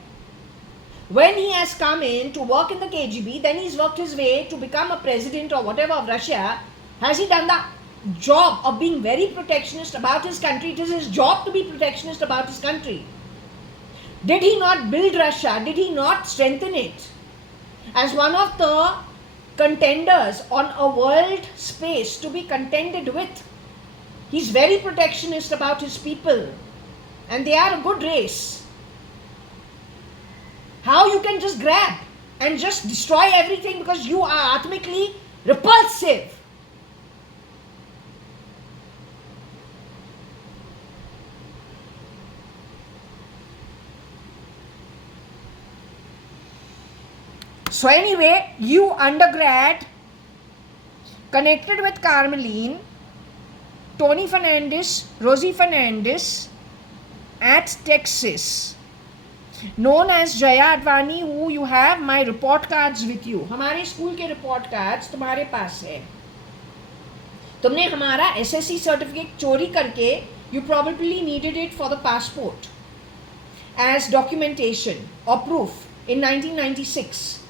When he has come in to work in the KGB, then he's worked his way to become a president or whatever of Russia. Has he done the job of being very protectionist about his country? It is his job to be protectionist about his country. Did he not build Russia? Did he not strengthen it? As one of the contenders on a world space to be contended with, he's very protectionist about his people, and they are a good race. How you can just grab and just destroy everything because you are atomically repulsive? So anyway, you undergrad connected with Carmeline, Tony Fernandez, Rosie Fernandez at Texas, known as JAYA.ADVANI, who you have my report cards with you. हमारे school के report cards तुम्हारे पास है. तुमने हमारा SSC certificate चोरी करके, you probably needed it for the passport as documentation or proof in 1996.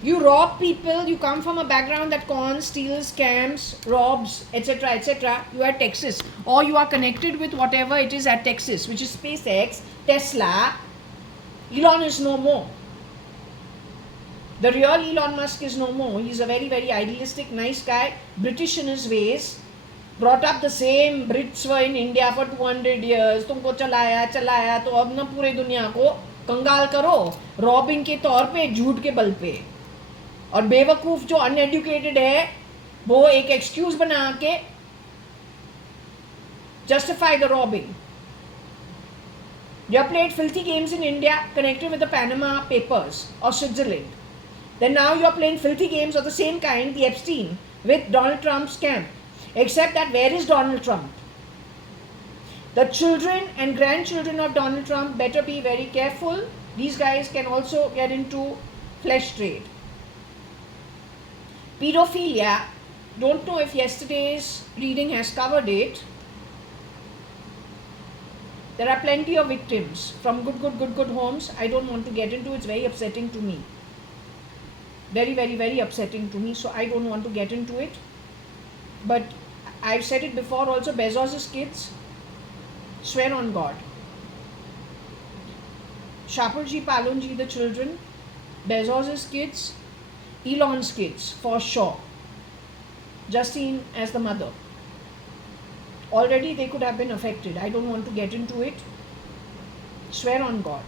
You rob people, you come from a background that cons, steals, scams, robs, etc., etc. You are Texas, or you are connected with whatever it is at Texas, which is SpaceX, Tesla. Elon is no more. The real Elon Musk is no more. He's a very, very idealistic, nice guy, British in his ways, brought up the same Brits were in India for 200 years. तुमको चलाया तो अब ना पूरे दुनिया को कंगाल करो रॉबिंग के तौर पे, झूठ के बल पे. और बेवकूफ जो अनएडुकेटेड है वो एक एक्सक्यूज बना के justify the robbing. You have played filthy games in India connected with the Panama Papers or Switzerland. Then now you are playing filthy games of the same kind, the Epstein, with Donald Trump's scam. Except that where is Donald Trump? The children and grandchildren of Donald Trump better be very careful. These guys can also get into flesh trade. Pedophilia, don't know if yesterday's reading has covered it. There are plenty of victims from good homes. I don't want to get into it. It's very upsetting to me. Very, very, very upsetting to me. So I don't want to get into it. But I've said it before also, Bezos's kids, swear on God. Shapurji, Palunji, the children, Bezos's kids, Elon's kids, for sure. Justine as the mother. Already they could have been affected. I don't want to get into it. Swear on God.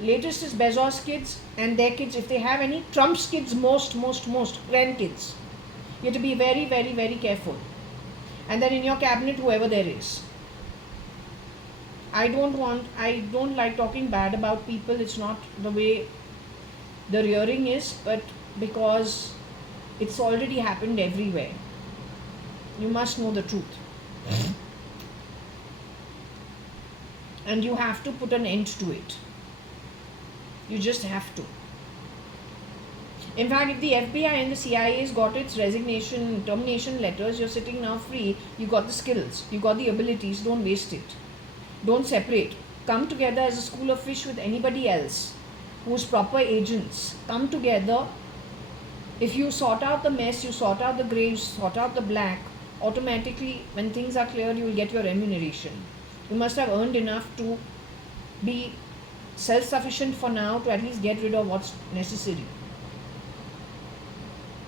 Latest is Bezos kids and their kids, if they have any. Trump's kids, most grandkids. You have to be very, very, very careful. And then in your cabinet, whoever there is. I don't like talking bad about people. It's not the way the rearing is, but because it's already happened everywhere. You must know the truth. And you have to put an end to it. You just have to. In fact, if the FBI and the CIA has got its resignation, termination letters, you're sitting now free, you got the skills, you got the abilities, don't waste it. Don't separate. Come together as a school of fish with anybody else who's proper agents. Come together. If you sort out the mess, you sort out the grey, you sort out the black, automatically when things are clear, you will get your remuneration. You must have earned enough to be self-sufficient for now, to at least get rid of what's necessary.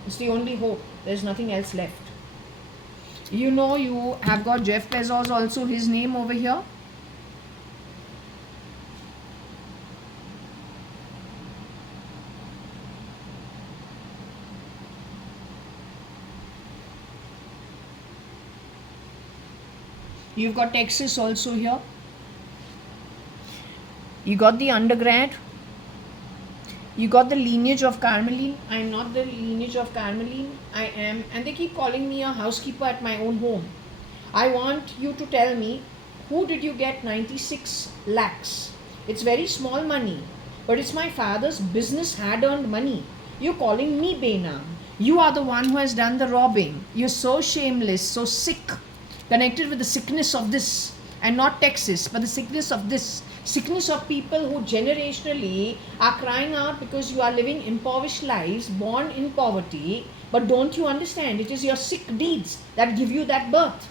It's the only hope. There's nothing else left. You know, you have got Jeff Bezos also, his name over here. You've got Texas also here. You got the undergrad. You got the lineage of Carmeline. I'm not the lineage of Carmeline. I am, and they keep calling me a housekeeper at my own home. I want you to tell me, who did you get 96 lakhs? It's very small money, but it's my father's business hard-earned money. You're calling me Benam. You are the one who has done the robbing. You're so shameless, so sick, connected with the sickness of this, and not Texas, but the sickness of this. Sickness of people who generationally are crying out because you are living impoverished lives, born in poverty. But don't you understand? It is your sick deeds that give you that birth.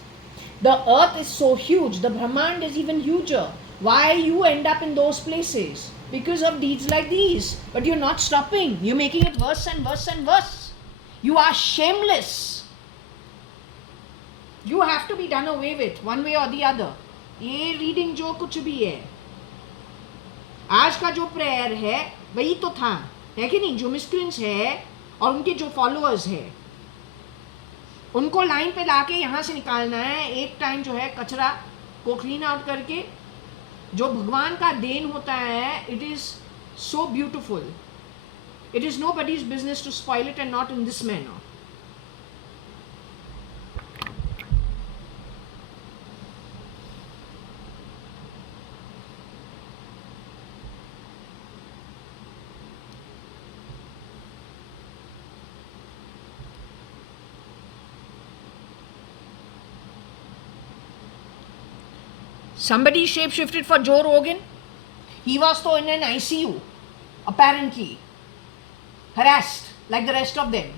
The earth is so huge, the Brahmand is even huger. Why you end up in those places? Because of deeds like these. But you're not stopping. You're making it worse and worse and worse. You are shameless. You have to be done away with, one way or the other. ये reading जो कुछ भी है, आज का जो prayer है वही तो था, है कि नहीं? जो मिसक्रेंट्स है और उनके जो फॉलोअर्स है, उनको लाइन पे लाके यहाँ से निकालना है. एक टाइम जो है कचरा को क्लीन आउट करके, जो भगवान का देन होता है, it is so beautiful. It is nobody's business to spoil it, and not in this manner. Somebody shapeshifted for Joe Rogan. He was though in an ICU, apparently, harassed like the rest of them.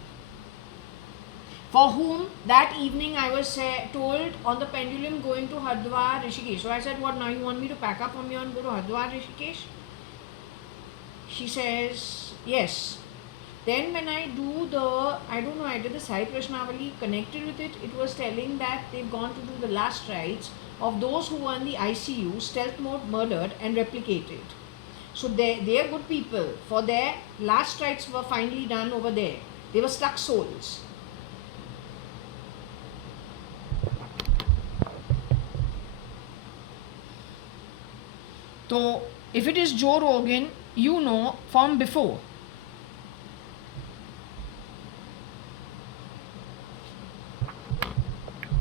For whom that evening I was told on the pendulum going to Haridwar, Rishikesh. So I said, what, now you want me to pack up from here and go to Haridwar, Rishikesh? She says, yes. Then when I do the, I don't know, I did the Sai Prashnavali, connected with it, it was telling that they've gone to do the last rites of those who were in the ICU, stealth mode, murdered and replicated. So they are good people. For their last rites were finally done over there. They were stuck souls. So if it is Joe Rogan, you know from before.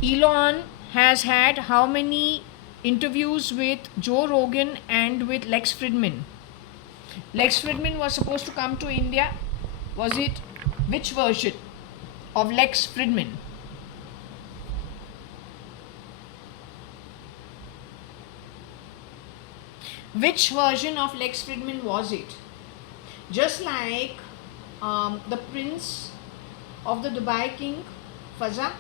Elon has had how many interviews with Joe Rogan and with Lex Fridman? Lex Fridman was supposed to come to India. Was it which version of Lex Fridman? Which version of Lex Fridman was it? Just like the prince of the Dubai king, Fazza,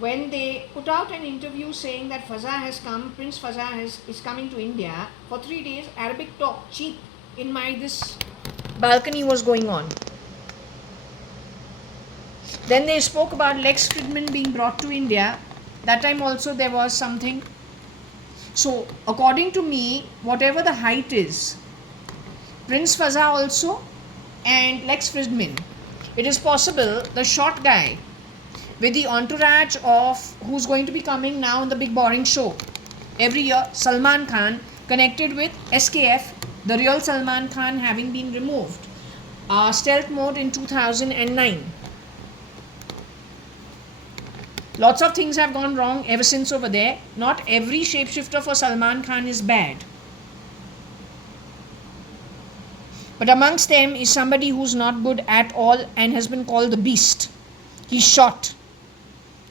when they put out an interview saying that Fazza has come, Prince Fazza is coming to India for 3 days, Arabic talk, cheap, in my this balcony was going on. Then they spoke about Lex Fridman being brought to India. That time also there was something. So according to me, whatever the height is, Prince Fazza also and Lex Fridman, it is possible the short guy with the entourage of who's going to be coming now in the big boring show every year, Salman Khan, connected with SKF, the real Salman Khan having been removed, stealth mode in 2009. Lots of things have gone wrong ever since over there. Not every shapeshifter for Salman Khan is bad. But amongst them is somebody who's not good at all and has been called the beast. He's short.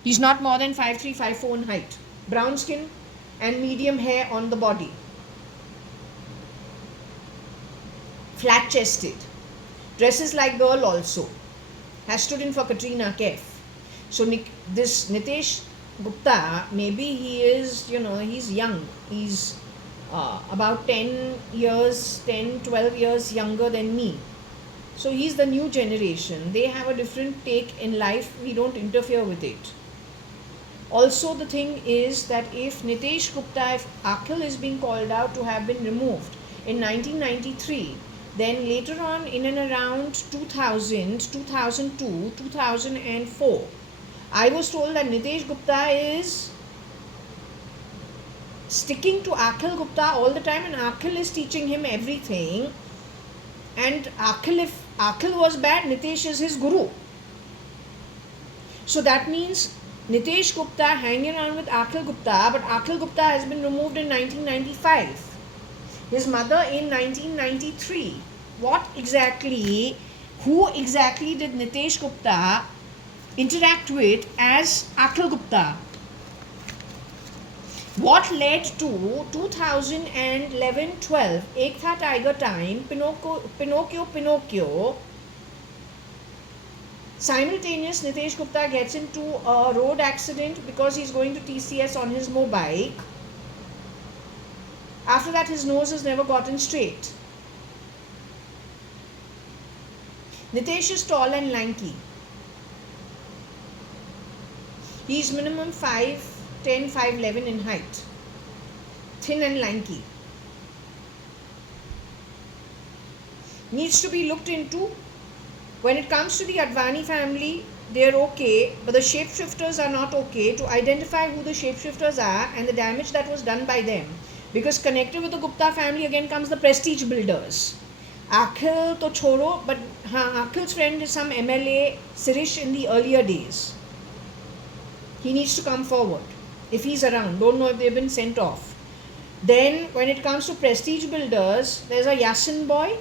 He's not more than 5'3", 5'4" in height. Brown skin and medium hair on the body. Flat chested. Dresses like girl also. Has stood in for Katrina Kaif. So this Nitesh Gupta, maybe he is, he's young. He's about 12 years younger than me. So he's the new generation. They have a different take in life. We don't interfere with it. Also the thing is that if Nitesh Gupta, if Akhil is being called out to have been removed in 1993, then later on in and around 2000, 2002, 2004, I was told that Nitesh Gupta is sticking to Akhil Gupta all the time, and Akhil is teaching him everything. And if Akhil was bad, Nitesh is his guru. So that means Nitesh Gupta hanging around with Akhil Gupta, but Akhil Gupta has been removed in 1995. His mother in 1993. Who exactly did Nitesh Gupta interact with as Akhil Gupta? What led to 2011-12, Ek Tha Tiger Time, Pinocchio. Simultaneous, Nitesh Gupta gets into a road accident because he's going to TCS on his mobike. After that, his nose has never gotten straight. Nitesh is tall and lanky. He's minimum 5'10", 5'11" in height. Thin and lanky. Needs to be looked into. When it comes to the Advani family, they're okay, but the shapeshifters are not okay. To identify who the shapeshifters are and the damage that was done by them. Because connected with the Gupta family again comes the prestige builders. Akhil to choro, but Akhil's friend is some MLA, Sirish, in the earlier days. He needs to come forward if he's around. Don't know if they've been sent off. Then when it comes to prestige builders, there's a Yasin boy.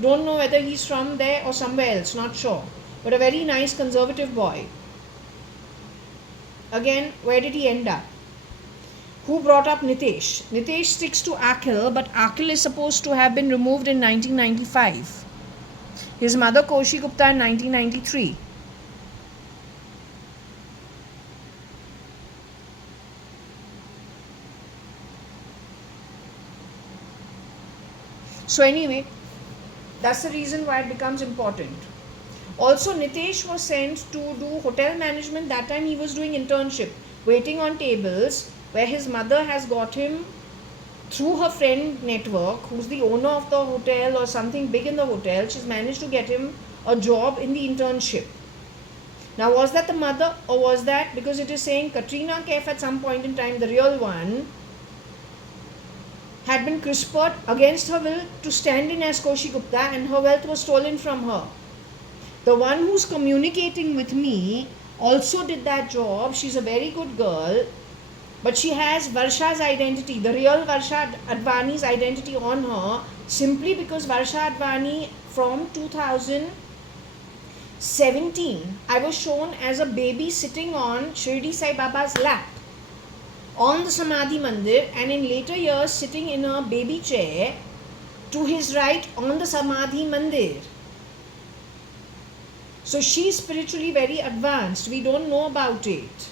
Don't know whether he's from there or somewhere else, not sure. But a very nice conservative boy. Again, where did he end up? Who brought up Nitesh? Nitesh sticks to Akhil, but Akhil is supposed to have been removed in 1995. His mother Koshi Gupta in 1993. So anyway, that's the reason why it becomes important. Also, Nitesh was sent to do hotel management. That time he was doing internship, waiting on tables, where his mother has got him through her friend network, who's the owner of the hotel or something big in the hotel. She's managed to get him a job in the internship. Now, was that the mother, or was that because it is saying Katrina Kaif at some point in time, the real one, had been CRISPR'd against her will to stand in as Koshi Gupta, and her wealth was stolen from her. The one who's communicating with me also did that job. She's a very good girl, but she has Varsha's identity, the real Varsha Advani's identity on her, simply because Varsha Advani from 2017, I was shown as a baby sitting on Shirdi Sai Baba's lap on the Samadhi Mandir, and in later years sitting in a baby chair to his right on the Samadhi Mandir. So she's spiritually very advanced. We don't know about it.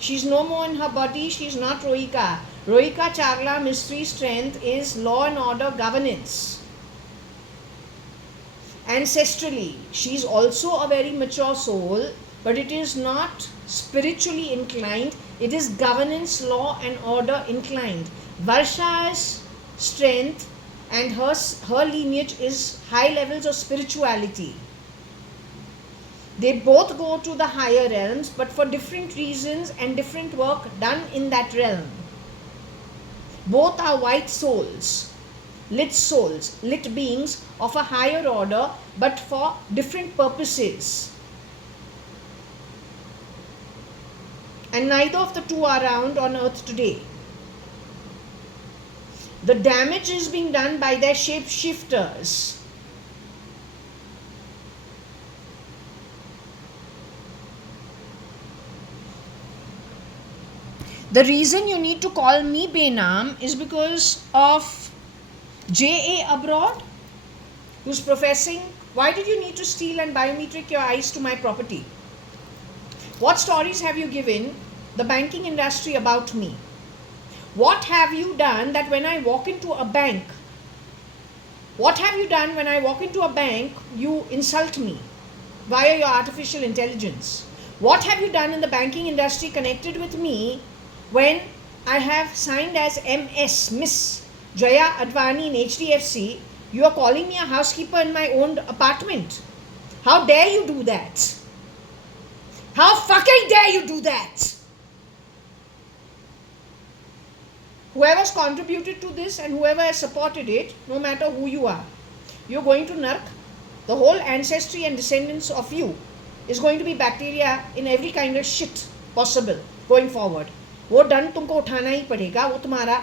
She's no more in her body. She's not Rohika. Rohika Chawla mystery strength is law and order governance. Ancestrally, she's also a very mature soul, but it is not spiritually inclined. It is governance, law and order inclined. Varsha's strength and her lineage is high levels of spirituality. They both go to the higher realms, but for different reasons and different work done in that realm. Both are white souls, lit beings of a higher order, but for different purposes. And neither of the two are around on earth today. The damage is being done by their shapeshifters. The reason you need to call me Benam is because of JA abroad, who's professing, why did you need to steal and biometric your eyes to my property? What stories have you given the banking industry about me? What have you done that when I walk into a bank, you insult me via your artificial intelligence? What have you done in the banking industry connected with me when I have signed as MS, Miss JAYA.ADVANI in HDFC? You are calling me a housekeeper in my own apartment. How dare you do that? How fucking dare you do that? Whoever's contributed to this and whoever has supported it, no matter who you are, you're going to narc. The whole ancestry and descendants of you is going to be bacteria in every kind of shit possible going forward. वो दंड तुमको उठाना ही पड़ेगा, वो तुम्हारा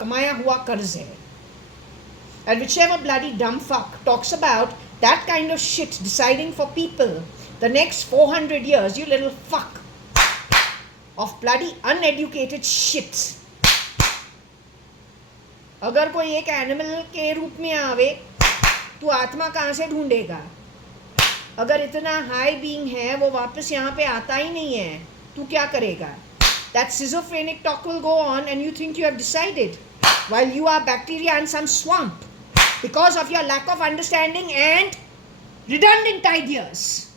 कमाया हुआ कर्ज है. And whichever bloody dumb fuck talks about that kind of shit deciding for people the next 400 years, you little fuck of bloody uneducated shit. अगर कोई एक एनिमल के रूप में आवे तो आत्मा कहाँ से ढूंढेगा? अगर इतना हाई बीइंग है वो वापस यहाँ पे आता ही नहीं है, तू क्या करेगा? That schizophrenic talk will go on and you think you have decided while you are bacteria in some swamp because of your lack of understanding and redundant ideas.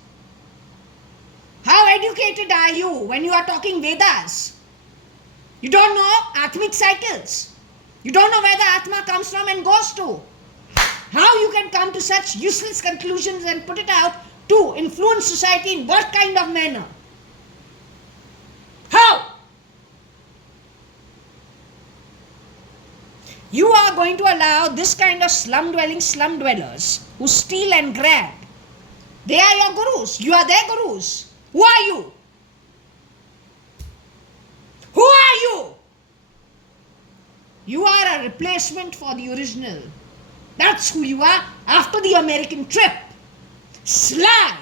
How educated are you when you are talking Vedas? You don't know Atmic cycles. You don't know where the Atma comes from and goes to. How you can come to such useless conclusions and put it out to influence society in what kind of manner? How? You are going to allow this kind of slum-dwelling slum dwellers who steal and grab. They are your gurus. You are their gurus. Who are you? Who are you? You are a replacement for the original. That's who you are after the American trip. Sly.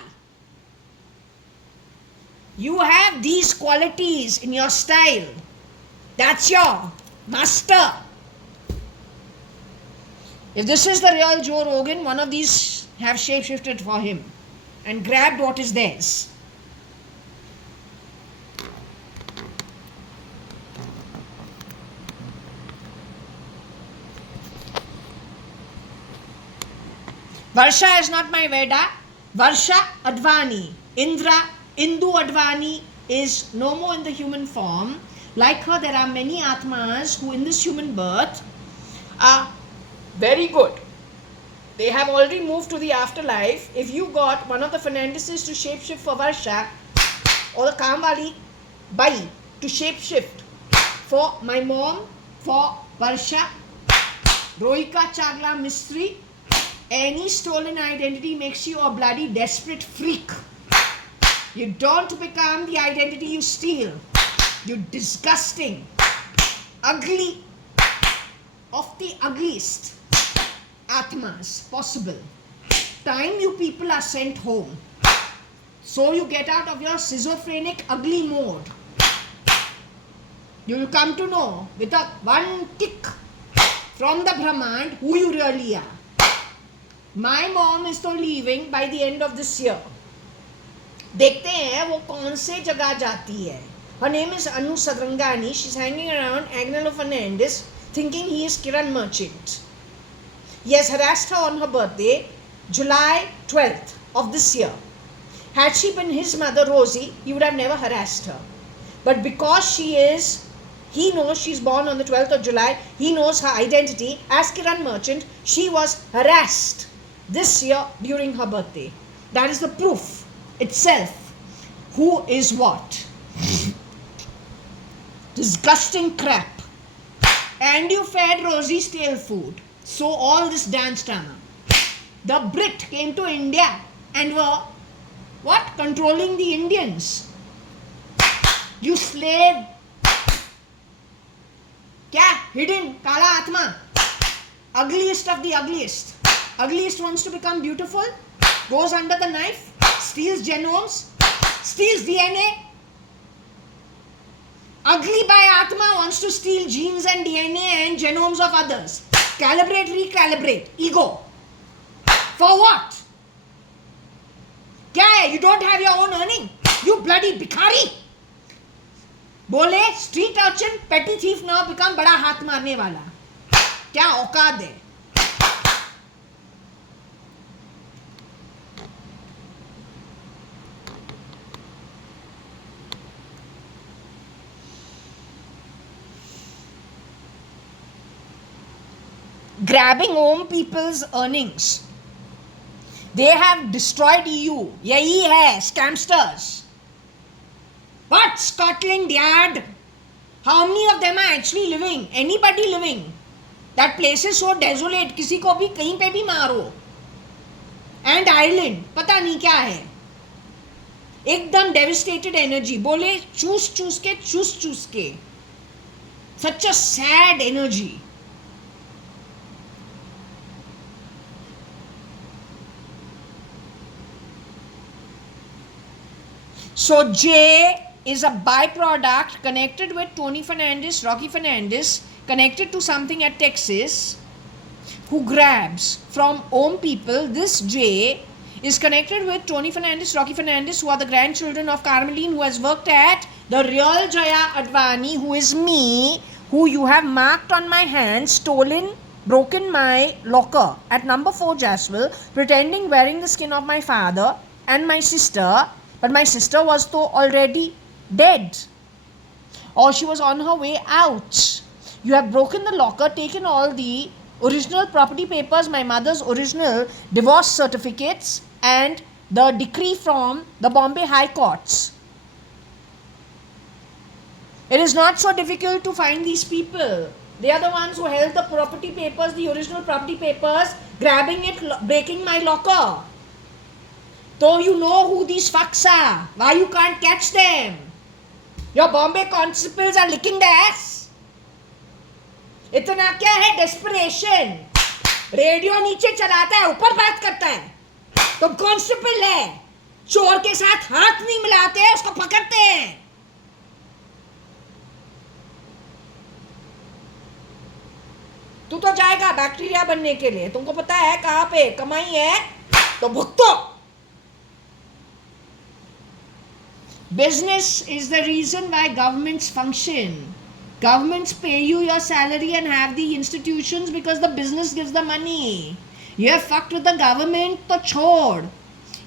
You have these qualities in your style. That's your master. If this is the real Joe Rogan, one of these have shapeshifted for him and grabbed what is theirs. Varsha is not my Veda. JAYA.ADVANI. Indu Advani is no more in the human form. Like her, there are many Atmas who in this human birth are very good. They have already moved to the afterlife. If you got one of the Fernandeses to shapeshift for Varsha or the Kamwali Bai to shapeshift for my mom, for Varsha, Rohika Chagla Mistry, any stolen identity makes you a bloody desperate freak. You don't become the identity you steal. You disgusting, ugly, of the ugliest Atmas possible. Time you people are sent home. So you get out of your schizophrenic ugly mode. You will come to know with a one tick from the Brahmand who you really are. My mom is तो leaving by the end of this year. देखते हैं वो कौन से जगह जाती है. Her name is Anu Sadrangani. She's hanging around Agnello Fernandez thinking he is Kiran Merchant. He has harassed her on her birthday, July 12th of this year. Had she been his mother, Rosie, he would have never harassed her. But because he knows she's born on the 12th of July, he knows her identity as Kiran Merchant, she was harassed this year during her birthday. That is the proof itself. Who is what? Disgusting crap. And you fed Rosie stale food. So all this dance drama. The Brit came to India and were what? Controlling the Indians. You slave. Kya? Hidden. Kala Atma. Ugliest of the ugliest. Ugliest wants to become beautiful. Goes under the knife. Steals genomes. Steals DNA. Ugly by Atma wants to steal genes and DNA and genomes of others. Calibrate, recalibrate. Ego. For what? क्या है? You don't have your own earning. You bloody भिखारी. बोले street urchin, petty thief now become बड़ा हाथ मारने वाला. क्या औकात है? Grabbing home people's earnings. They have destroyed EU. यही है scamsters. What? Scotland Yard? How many of them are actually living? Anybody living? That place is so desolate. किसी को भी कहीं पे भी मारो. And Ireland, पता नहीं क्या है. एकदम devastated energy. बोले चूस के. Such a sad energy. So J is a byproduct connected with Tony Fernandez, Rocky Fernandez, connected to something at Texas, who grabs from Om people. This J is connected with Tony Fernandez, Rocky Fernandez, who are the grandchildren of Carmeline, who has worked at the real JAYA.ADVANI, who is me, who you have marked on my hand, stolen, broken my locker at number 4 Jaswell, pretending wearing the skin of my father and my sister, but my sister was though already dead, or she was on her way out. You have broken the locker, taken all the original property papers, my mother's original divorce certificates, and the decree from the Bombay High Courts. It is not so difficult to find these people. They are the ones who held the property papers, the original property papers, grabbing it, breaking my locker. So you know who these fucks are. Why you can't catch them? Your Bombay constables are licking their ass. इतना क्या है desperation? Radio नीचे चलाता है, ऊपर बात करता है. तुम कांस्टेबल है, चोर के साथ हाथ नहीं मिलाते हैं, उसको पकड़ते हैं. तू तो जाएगा बैक्टीरिया बनने के लिए. तुमको पता है कहाँ पे कमाई है, तो भुगतो. Business is the reason why governments function. Governments pay you your salary and have the institutions because the business gives the money. You have fucked with the government, to chhod.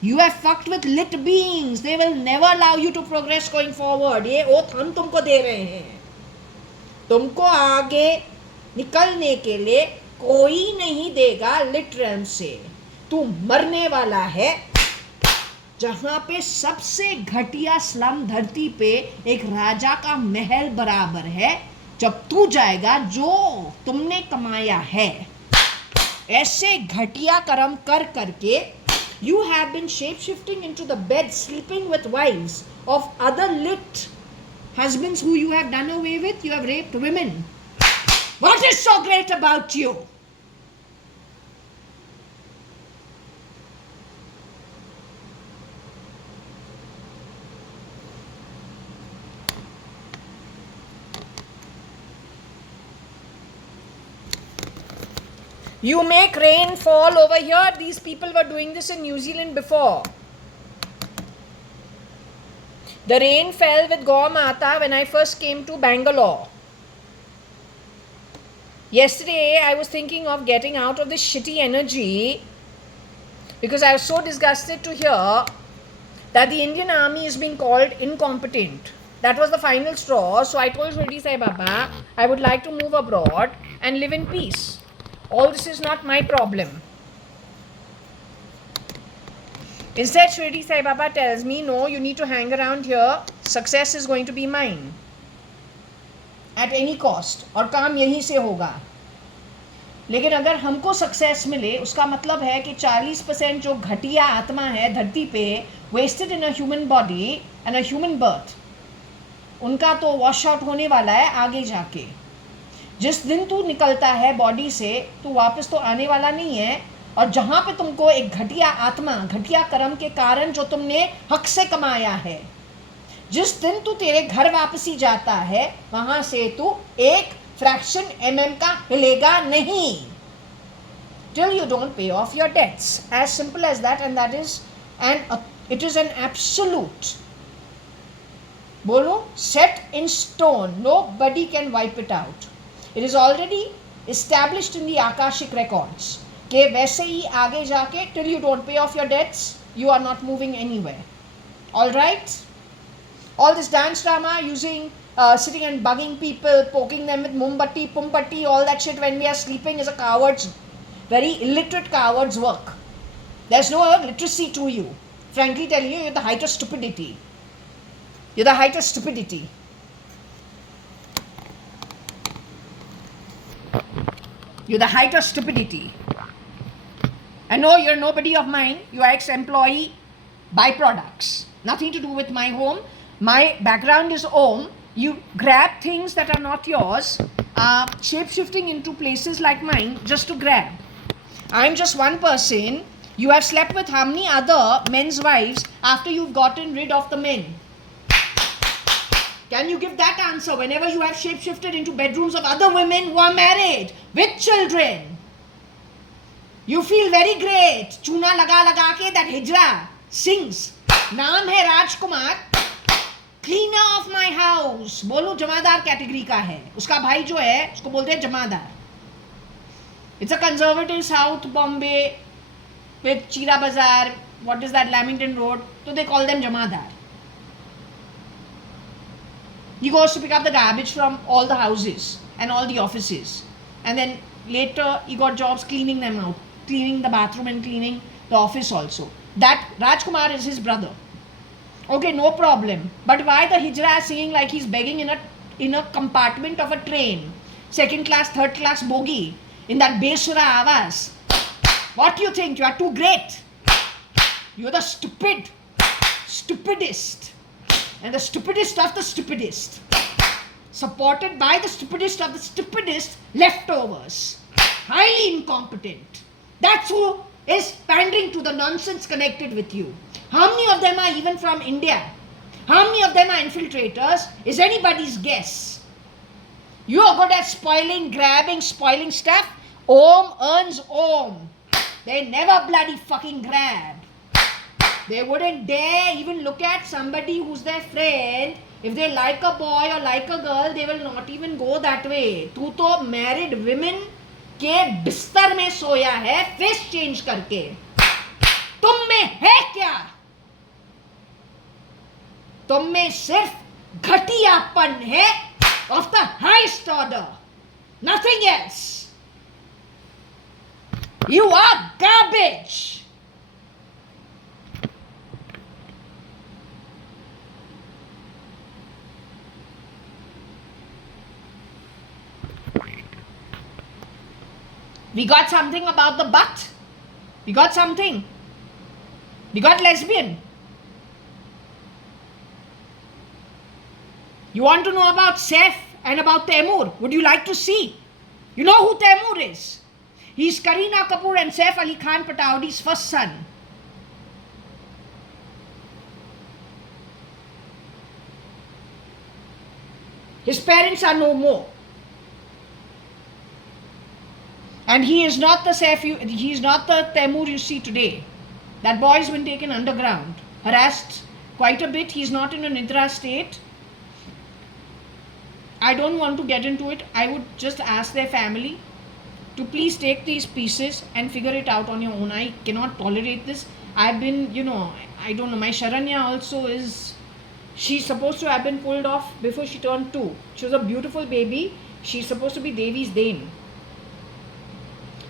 You have fucked with lit beings. They will never allow you to progress going forward. ये oath हम तुमको दे रहे हैं. तुमको आगे निकलने के लिए कोई नहीं देगा lit realm से. तू मरने वाला है. जहां पे सबसे घटिया स्लम धरती पे एक राजा का महल बराबर है. जब तू जाएगा जो तुमने कमाया है, ऐसे घटिया कर्म कर करके, you have been shape shifting into the bed, sleeping with wives of other lit husbands who you have done away with. You have raped women. What is so great about you? You make rain fall over here. These people were doing this in New Zealand before. The rain fell with Gaur Mata when I first came to Bangalore. Yesterday, I was thinking of getting out of this shitty energy because I was so disgusted to hear that the Indian army is being called incompetent. That was the final straw. So I told Shirdi Sai Baba, I would like to move abroad and live in peace. All this is not my problem. Instead, Shirdi Sai Baba tells me, no, you need to hang around here. Success is going to be mine. At any cost. और काम यहीं से होगा. लेकिन अगर हमको success मिले, उसका मतलब है कि 40% जो घटिया आत्मा है धरती पे, wasted in a human body and a human birth, उनका तो वॉश आउट होने वाला है आगे जाके. जिस दिन तू निकलता है बॉडी से, तू वापस तो आने वाला नहीं है. और जहाँ पे तुमको एक घटिया आत्मा, घटिया कर्म के कारण जो तुमने हक से कमाया है, जिस दिन तू तेरे घर वापसी जाता है, वहाँ से तू एक फ्रैक्शन mm का हिलेगा नहीं. Till you don't pay off your debts. As simple as that, and that is it is an absolute. बोलो, set in stone. Nobody can wipe it out. It is already established in the Akashic records. कि वैसे ही आगे जाके, till you don't pay off your debts, you are not moving anywhere. All right? All this dance drama using, sitting and bugging people, poking them with mumbatti, pumpatti, all that shit when we are sleeping is a coward's, very illiterate coward's work. There's no literacy to you. Frankly telling you, you're the height of stupidity. You're the height of stupidity. You're the height of stupidity. And no, you're nobody of mine. You are ex-employee byproducts. Nothing to do with my home. My background is home. You grab things that are not yours, shape-shifting into places like mine just to grab. I'm just one person. You have slept with how many other men's wives after you've gotten rid of the men? Can you give that answer whenever you have shape-shifted into bedrooms of other women who are married with children? You feel very great. Chuna laga ke that hijra sings. Naam hai Rajkumar. Cleaner of my house. बोलो जमादार category का है. उसका भाई जो है उसको बोलते हैं जमादार. It's a conservative South Bombay with Chira Bazaar. What is that? Lamington Road. So they call them jamadar. He goes to pick up the garbage from all the houses and all the offices. And then later he got jobs cleaning them out. Cleaning the bathroom and cleaning the office also. That Rajkumar is his brother. Okay, no problem. But why the hijra singing like he's begging in a compartment of a train? Second class, third class bogie. In that Besura Avas. What do you think? You are too great. You're the stupidest. And the stupidest of the stupidest. Supported by the stupidest of the stupidest leftovers. Highly incompetent. That's who is pandering to the nonsense connected with you. How many of them are even from India? How many of them are infiltrators? Is anybody's guess. You are good at spoiling, grabbing, spoiling stuff. Om earns Om. They never bloody fucking grab. They wouldn't dare even look at somebody who's their friend. If they like a boy or like a girl, they will not even go that way. तू तो married women के बिस्तर में सोया है face change करके. तुम में है क्या? तुम में सिर्फ घटियापन है of the highest order. Nothing else. You are garbage. We got something about the butt. We got something. We got lesbian. You want to know about Saif and about Taimur? Would you like to see? You know who Taimur is? He's Kareena Kapoor and Saif Ali Khan Pataudi's first son. His parents are no more. And he is not the Saif, he is not the Taimur you see today. That boy has been taken underground, harassed quite a bit. He is not in a Nidra state. I don't want to get into it. I would just ask their family to please take these pieces and figure it out on your own. I cannot tolerate this. I've been, I don't know, my Sharanya also is, she's supposed to have been pulled off before she turned 2. She was a beautiful baby. She's supposed to be Devi's Dane.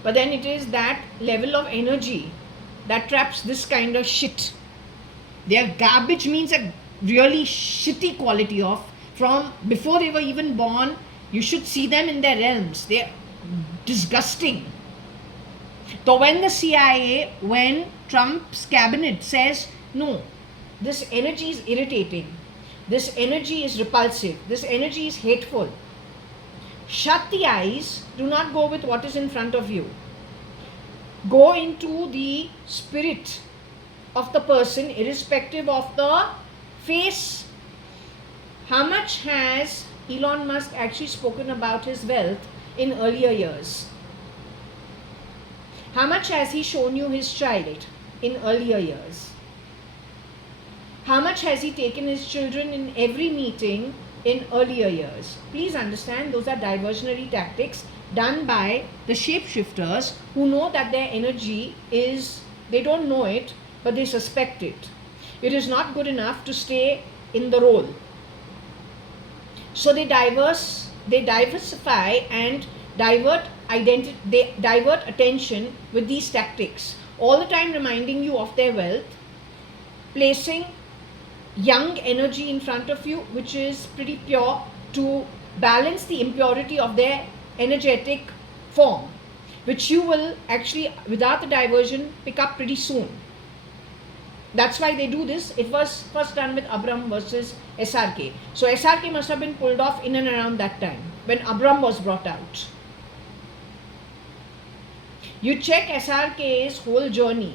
But then it is that level of energy that traps this kind of shit. Their garbage means a really shitty quality of, from before they were even born. You should see them in their realms. They're disgusting. So when the CIA, when Trump's cabinet says, no, this energy is irritating, this energy is repulsive, this energy is hateful, shut the eyes, do not go with what is in front of you. Go into the spirit of the person, irrespective of the face. How much has Elon Musk actually spoken about his wealth in earlier years? How much has he shown you his child in earlier years? How much has he taken his children in every meeting in earlier years? Please understand, those are diversionary tactics done by the shapeshifters who know that their energy is, they don't know it, but they suspect it. It is not good enough to stay in the role. So they diversify and divert attention with these tactics, all the time reminding you of their wealth, placing young energy in front of you, which is pretty pure, to balance the impurity of their energetic form. which you will actually, without the diversion, pick up pretty soon. That's why they do this. It was first done with Abram versus SRK. So SRK must have been pulled off in and around that time when Abram was brought out. You check SRK's whole journey,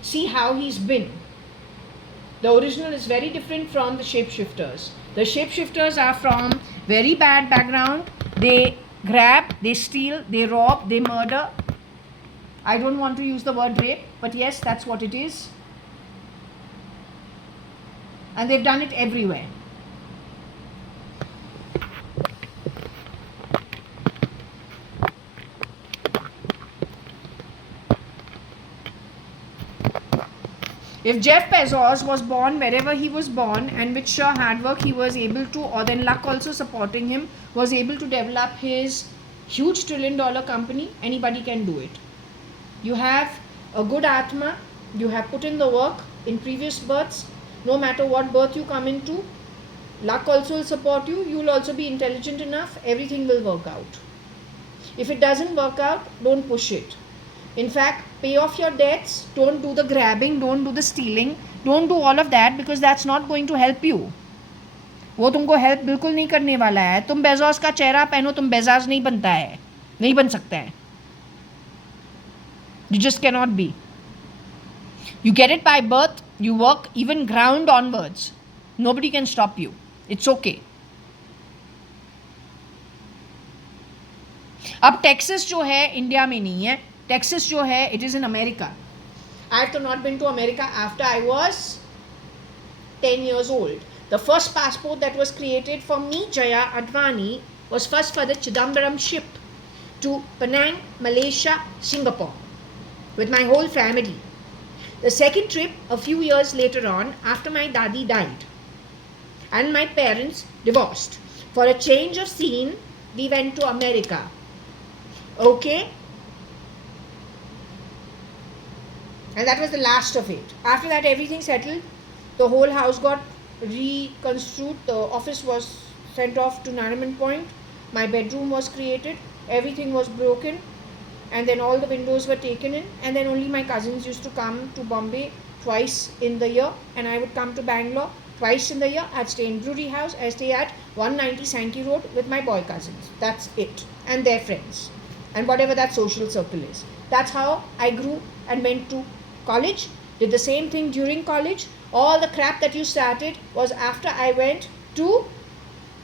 see how he's been. The original is very different from the shapeshifters. The shapeshifters are from very bad background. They grab, they steal, they rob, they murder. I don't want to use the word rape, but yes, that's what it is. And they've done it everywhere. If Jeff Bezos was born wherever he was born, and with sheer hard work he was able to, or then luck also supporting him, was able to develop his huge $1 trillion company, anybody can do it. You have a good Atma, you have put in the work in previous births. No matter what birth you come into, luck also will support you. You will also be intelligent enough. Everything will work out. If it doesn't work out, don't push it. In fact, pay off your debts. Don't do the grabbing. Don't do the stealing. Don't do all of that, because that's not going to help you. वो तुमको help बिल्कुल नहीं करने वाला है. तुम Bezos का चेहरा पहनो, तुम बेजाज नहीं बनता है, नहीं बन सकता है. You just cannot be. You get it by birth. You work even ground onwards. Nobody can stop you. It's okay. अब टेक्सास जो है इंडिया में नहीं है. टेक्सास जो है, it is in America. I have not been to America after I was 10 years old. The first passport that was created for me, JAYA.ADVANI, was first for the Chidambaram ship to Penang, Malaysia, Singapore with my whole family. The second trip, a few years later on, after my daddy died and my parents divorced. For a change of scene, we went to America. Okay? And that was the last of it. After that, everything settled. The whole house got reconstructed. The office was sent off to Nariman Point. My bedroom was created. Everything was broken. And then all the windows were taken in, and then only my cousins used to come to Bombay twice in the year, and I would come to Bangalore twice in the year. I'd stay in Brewery House. I stay at 190 Sankey Road with my boy cousins. That's it. And their friends. And whatever that social circle is. That's how I grew and went to college. Did the same thing during college. All the crap that you started was after I went to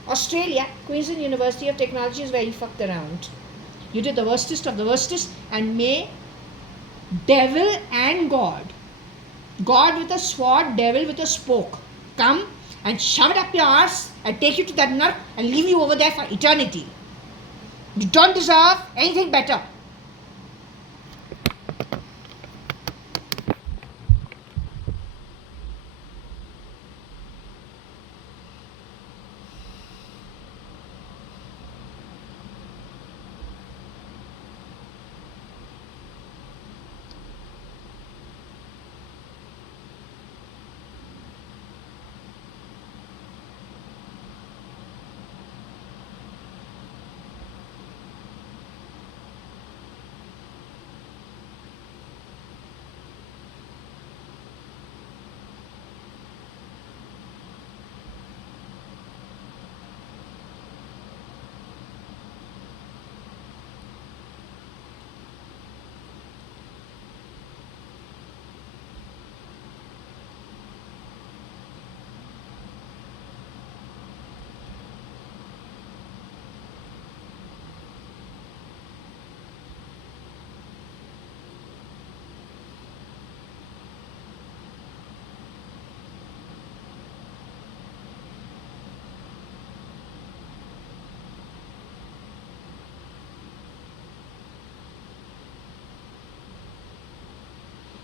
Australia. Queensland University of Technology is where you fucked around. You did the worstest of the worstest, and may devil and God with a sword, devil with a spoke, come and shove it up your arse and take you to that nut and leave you over there for eternity. You don't deserve anything better.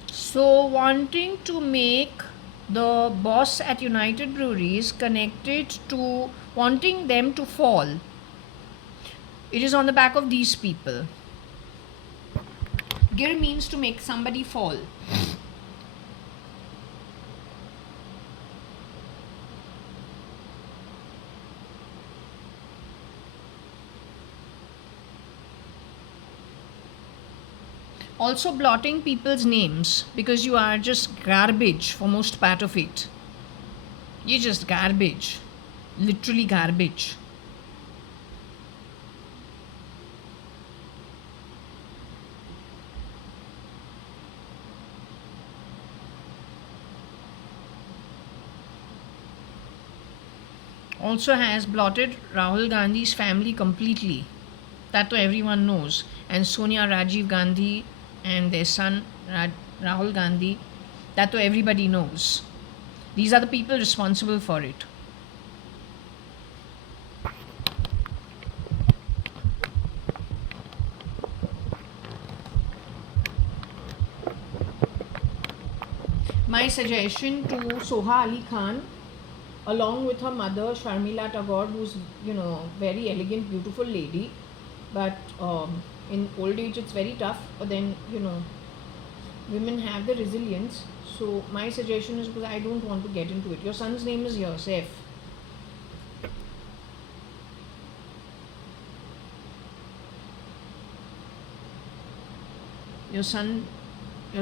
So wanting to make the boss at United Breweries connected to wanting them to fall. It is on the back of these people. Gir means to make somebody fall. Also blotting people's names because you are just garbage for most part of it. You're just garbage. Literally garbage. Also has blotted Rahul Gandhi's family completely. That to everyone knows. And Sonia Rajiv Gandhi and their son Rahul Gandhi, that to everybody knows. These are the people responsible for it. My suggestion to Soha Ali Khan, along with her mother Sharmila Tagore, who's very elegant, beautiful lady, but in old age it's very tough. But then women have the resilience. So my suggestion is, because I don't want to get into it. Your son's name is Yosef. Your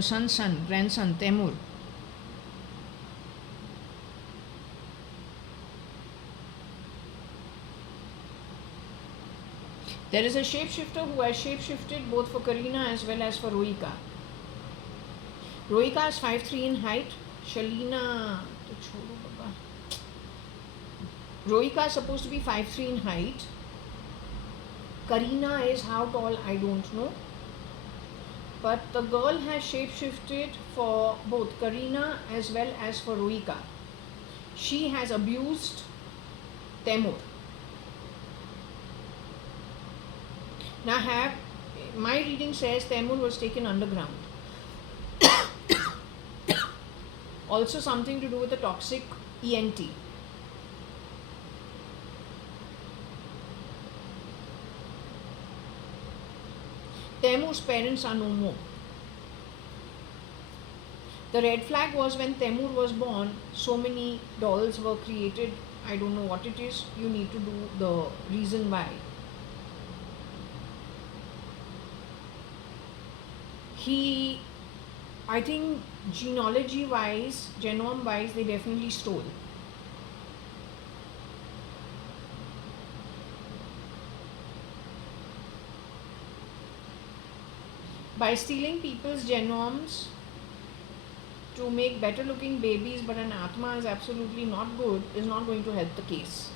son's son, grandson, Temur. There is a shapeshifter who has shapeshifted both for Karina as well as for Rohika. Rohika is 5'3" in height. Shalina, Rohika is supposed to be 5'3" in height. Karina is how tall, I don't know. But the girl has shapeshifted for both Karina as well as for Rohika. She has abused Temur. Now my reading says Temur was taken underground. Also something to do with the toxic ENT. Temur's parents are no more. The red flag was when Temur was born, so many dolls were created. I don't know what it is. You need to do the reason why. I think genealogy wise, genome wise, they definitely stole. By stealing people's genomes to make better looking babies, but an Atma is absolutely not good, is not going to help the case.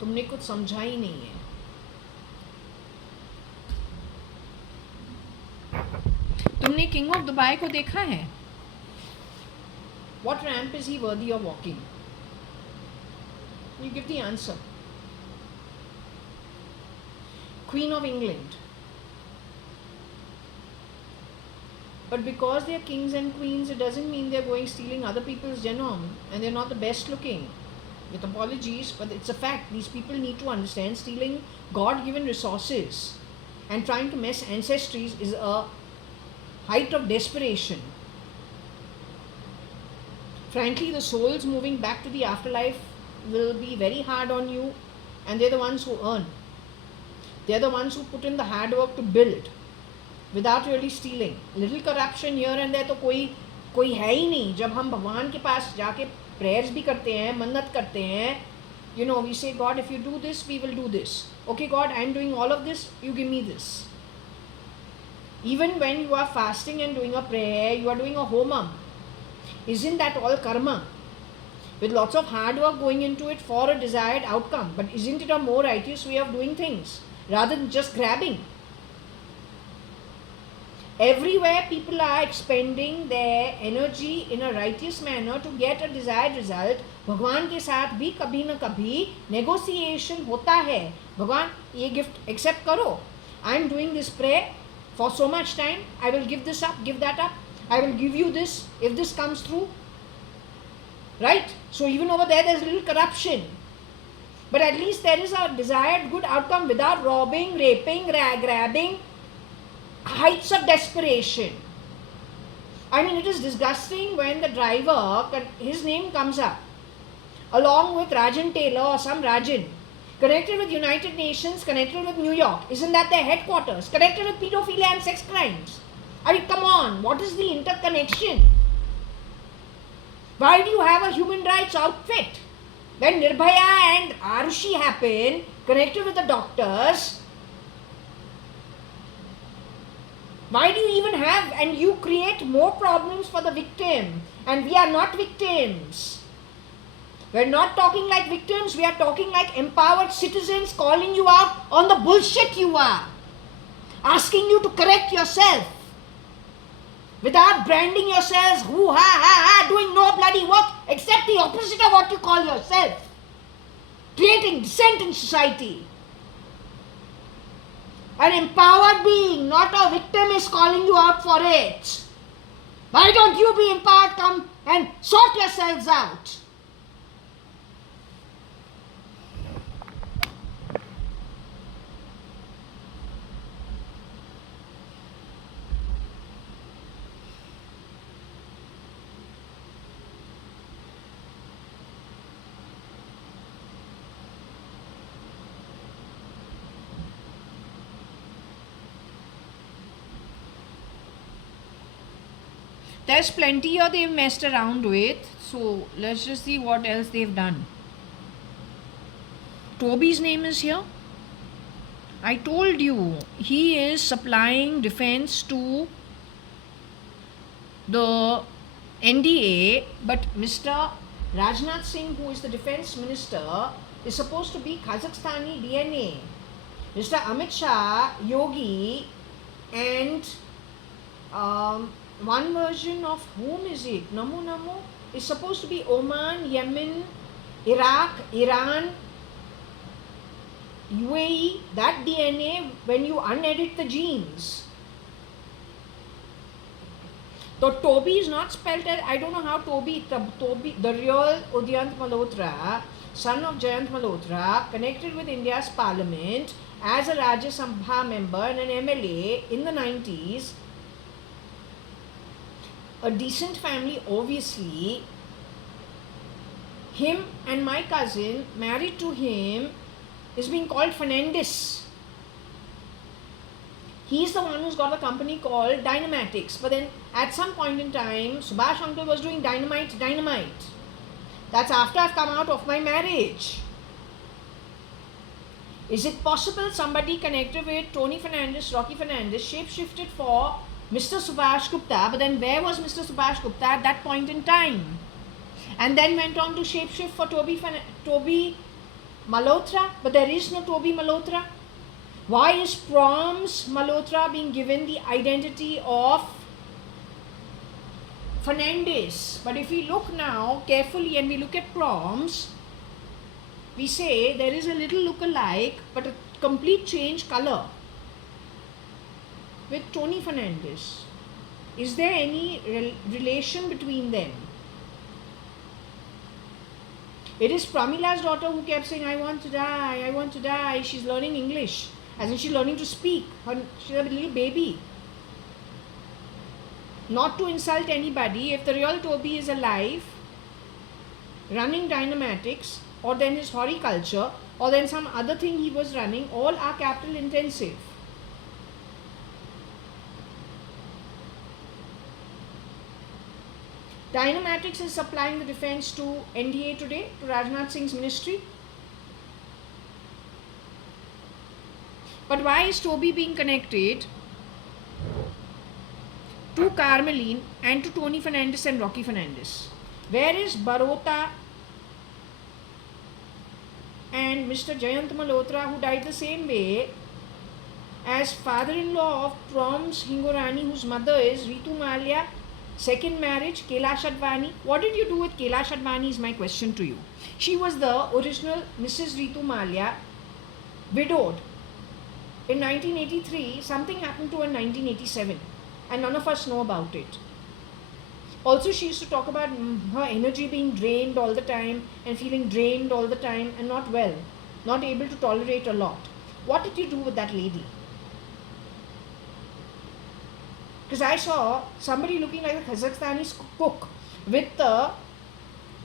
तुमने कुछ समझा ही नहीं है. तुमने king of Dubai को देखा है? What ramp is he worthy of walking? You give the answer. Queen of England. But because they are kings and queens, it doesn't mean they are going stealing other people's genome and they're not the best looking. With apologies, but it's a fact. These people need to understand stealing God-given resources and trying to mess ancestries is a height of desperation. Frankly, the souls moving back to the afterlife will be very hard on you, and they're the ones who earn. They're the ones who put in the hard work to build without really stealing. Little corruption here and there तो कोई है ही नहीं. जब हम भगवान के पास जाके prayers भी करते हैं, मन्नत करते हैं, we say, God, if you do this, we will do this. Okay, God, I'm doing all of this, you give me this. Even when you are fasting and doing a prayer, you are doing a homam. Isn't that all karma? With lots of hard work going into it for a desired outcome. But isn't it a more righteous way of doing things rather than just grabbing? Everywhere people are expending their energy in a righteous manner to get a desired result. भगवान के साथ भी कभी न कभी negotiation होता है. भगवान ये gift accept करो. I am doing this prayer for so much time. I will give this up, give that up. I will give you this if this comes through. Right? So even over there is little corruption. But at least there is a desired good outcome without robbing, raping, grabbing. Heights of desperation. I mean, it is disgusting when the driver, his name comes up along with Rajan Taylor or some Rajan. connected with United Nations, connected with New York. Isn't that their headquarters? Connected with pedophilia and sex crimes. I mean, come on, what is the interconnection? Why do you have a human rights outfit? When Nirbhaya and Arushi happened, connected with the doctors, why do you even have, and you create more problems for the victim? And we are not victims. We're not talking like victims, we are talking like empowered citizens calling you out on the bullshit you are. Asking you to correct yourself. Without branding yourselves, hoo ha ha ha, doing no bloody work except the opposite of what you call yourself. Creating dissent in society. An empowered being, not a victim, is calling you out for it. Why don't you be empowered? Come and sort yourselves out. There's plenty here they've messed around with. So let's just see what else they've done. Toby's name is here. I told you he is supplying defense to the NDA, but Mr. Rajnath Singh, who is the defense minister, is supposed to be Kazakhstani DNA. Mr. Amit Shah, Yogi, and one version of whom is it? Namo is supposed to be Oman, Yemen, Iraq, Iran, UAE. That DNA, when you unedit the genes. So Toby is not spelled as, I don't know how Toby, the real Udyant Malhotra, son of Jayant Malhotra, connected with India's parliament as a Rajya Sabha member and an MLA in the 90s. A decent family, obviously. Him and my cousin, married to him, is being called Fernandez. He's the one who's got a company called Dynamatics. But then at some point in time, Subhash uncle was doing dynamite. That's after I've come out of my marriage. Is it possible somebody connected with Tony Fernandez, Rocky Fernandez, shapeshifted for Mr. Subhash Gupta, but then where was Mr. Subhash Gupta at that point in time? And then went on to shapeshift for Toby Malhotra, but there is no Toby Malhotra. Why is Proms Malhotra being given the identity of Fernandez? But if we look now carefully and we look at Proms, we say there is a little look-alike, but a complete change color with Tony Fernandez. Is there any relation between them? It is Pramila's daughter who kept saying, I want to die, I want to die. She's learning English, as in she's learning to speak. She's a little baby. Not to insult anybody, if the real Toby is alive, running Dynamatics, or then his horticulture, or then some other thing he was running, all are capital intensive. Dynamatics is supplying the defense to NDA today, to Rajnath Singh's ministry. But why is Toby being connected to Carmeline and to Tony Fernandez and Rocky Fernandez? Where is Barota and Mr. Jayant Malhotra, who died the same way as father-in-law of Proms Hingorani, whose mother is Ritu Malia? Second marriage, JAYA.ADVANI. What did you do with JAYA.ADVANI is my question to you. She was the original Mrs. Ritu Malia, widowed. In 1983, something happened to her in 1987 and none of us know about it. Also, she used to talk about her energy being drained all the time and feeling drained all the time and not well, not able to tolerate a lot. What did you do with that lady? Because I saw somebody looking like a Kazakhstani cook with the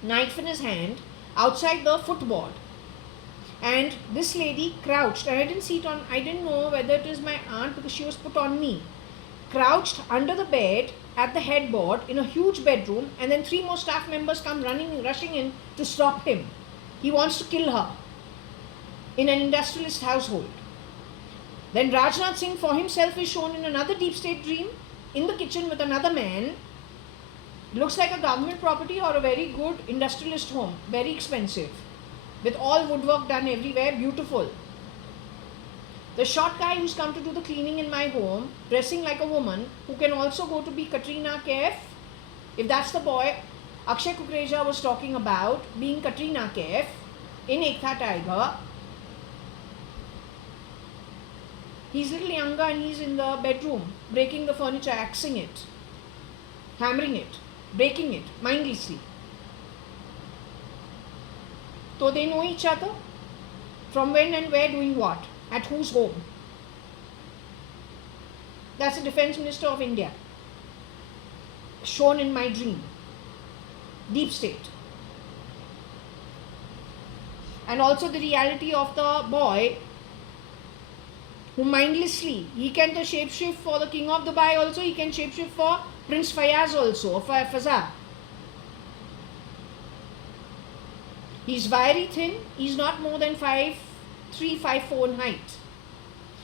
knife in his hand outside the footboard. And this lady crouched, and I didn't know whether it is my aunt because she was put on me. Crouched under the bed at the headboard in a huge bedroom, and then 3 more staff members come rushing in to stop him. He wants to kill her in an industrialist household. Then Rajnath Singh for himself is shown in another deep state dream in the kitchen with another man. Looks like a government property or a very good industrialist home, very expensive, with all woodwork done everywhere, beautiful. The short guy who's come to do the cleaning in my home, dressing like a woman, who can also go to be Katrina Kaif, if that's the boy Akshay Kukreja was talking about, being Katrina Kaif in Ek Tha Tiger. He's a little younger and he's in the bedroom, breaking the furniture, axing it, hammering it, breaking it mindlessly. So they know each other. From when and where, doing what, at whose home. That's the Defence Minister of India, shown in my dream. Deep state. And also the reality of the boy who mindlessly, he can shapeshift for the King of Dubai also, he can shapeshift for Prince Fayaz also, or Fazza. He's very thin, he's not more than 5'3", 5'4" in height.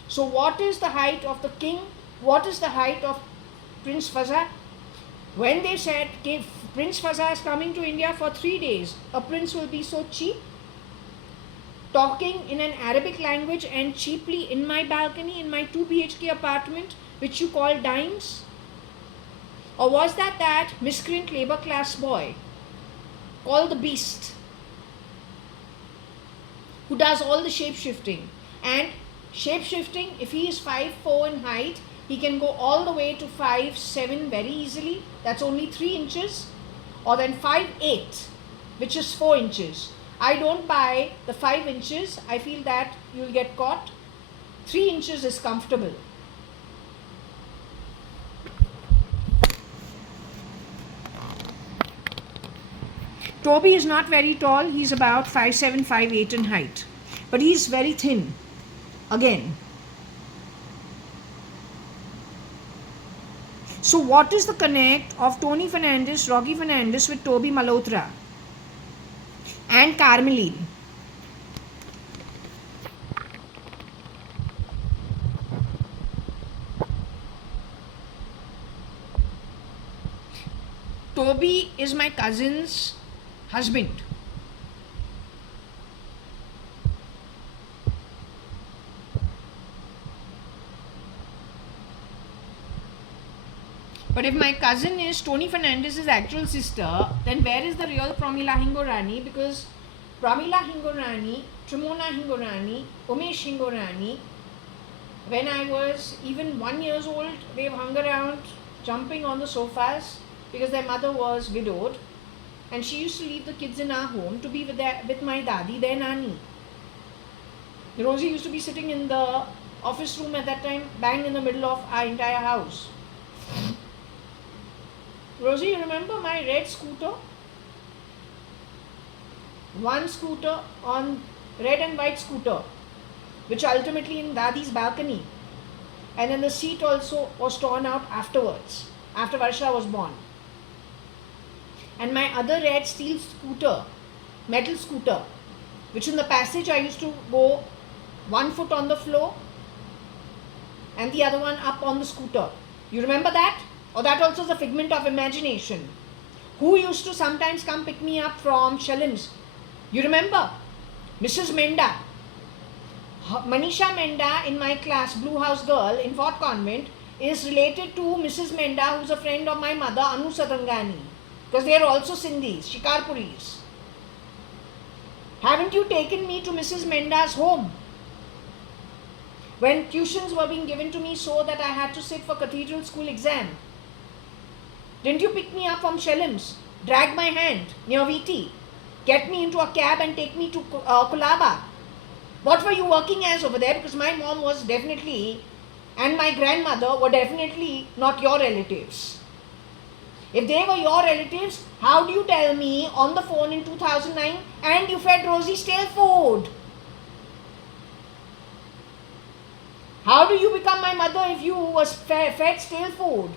So what is the height of the king? What is the height of Prince Fazza? When they said Prince Fazza is coming to India for 3 days, a prince will be so cheap, talking in an Arabic language and cheaply in my balcony, in my 2 BHK apartment, which you call dimes? Or was that miscreant labor class boy called the Beast, who does all the shape-shifting? And shape-shifting, if he is 5'4" in height, he can go all the way to 5'7" very easily. That's only 3 inches. Or then 5'8", which is 4 inches. I don't buy the 5 inches. I feel that you'll get caught. 3 inches is comfortable. Toby is not very tall. He's about 5'7", 5'8" in height. But he's very thin. Again. So what is the connect of Tony Fernandes, Rocky Fernandes with Toby Malhotra and Carmeline? Toby is my cousin's husband. But if my cousin is Tony Fernandes' actual sister, then where is the real Pramila Hingorani? Because Pramila Hingorani, Trimona Hingorani, Umesh Hingorani, when I was even 1 year old, they hung around jumping on the sofas because their mother was widowed, and she used to leave the kids in our home to be with my dadi, their nani. Rosie used to be sitting in the office room at that time, bang in the middle of our entire house. Rosie, you remember my red scooter? One scooter on red and white scooter, which ultimately in Dadi's balcony. And then the seat also was torn out afterwards, after Varsha was born. And my other red steel scooter, metal scooter, which in the passage I used to go 1 foot on the floor and the other one up on the scooter. You remember that? Or that also is a figment of imagination. Who used to sometimes come pick me up from Shellings? You remember? Mrs. Menda. Manisha Menda in my class, Blue House girl in Fort Convent, is related to Mrs. Menda, who's a friend of my mother, Anu Sadangani. Because they are also Sindhis, Shikarpuris. Haven't you taken me to Mrs. Menda's home? When tuitions were being given to me so that I had to sit for cathedral school exam. Didn't you pick me up from Shellams, drag my hand near VT, get me into a cab and take me to Kulaba? What were you working as over there? Because my mom was definitely, and my grandmother were definitely not your relatives. If they were your relatives, how do you tell me on the phone in 2009 and you fed Rosie stale food? How do you become my mother if you was fed stale food?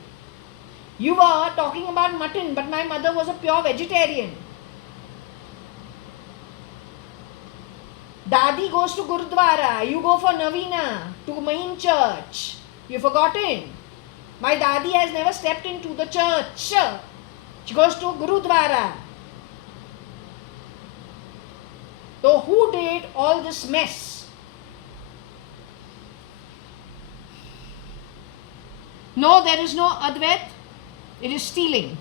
You were talking about mutton, but my mother was a pure vegetarian. Dadi goes to Gurudwara. You go for Navina to main church. You've forgotten. My Dadi has never stepped into the church. She goes to Gurudwara. So who did all this mess? No, there is no Advait. It is stealing.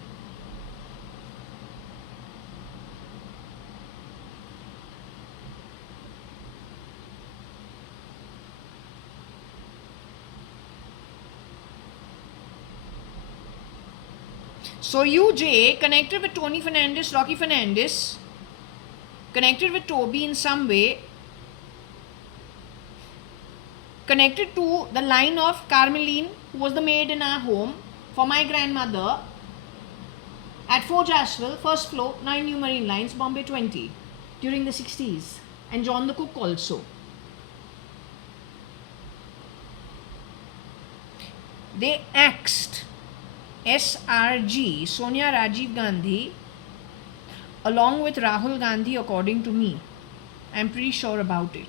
So you, Jay, connected with Tony Fernandez, Rocky Fernandez, connected with Toby in some way, connected to the line of Carmeline, who was the maid in our home for my grandmother at Forge Asheville, first floor, 9 New Marine Lines, Bombay 20, during the 60s, and John the Cook also. They axed SRG, Sonia Rajiv Gandhi, along with Rahul Gandhi, according to me. I'm pretty sure about it.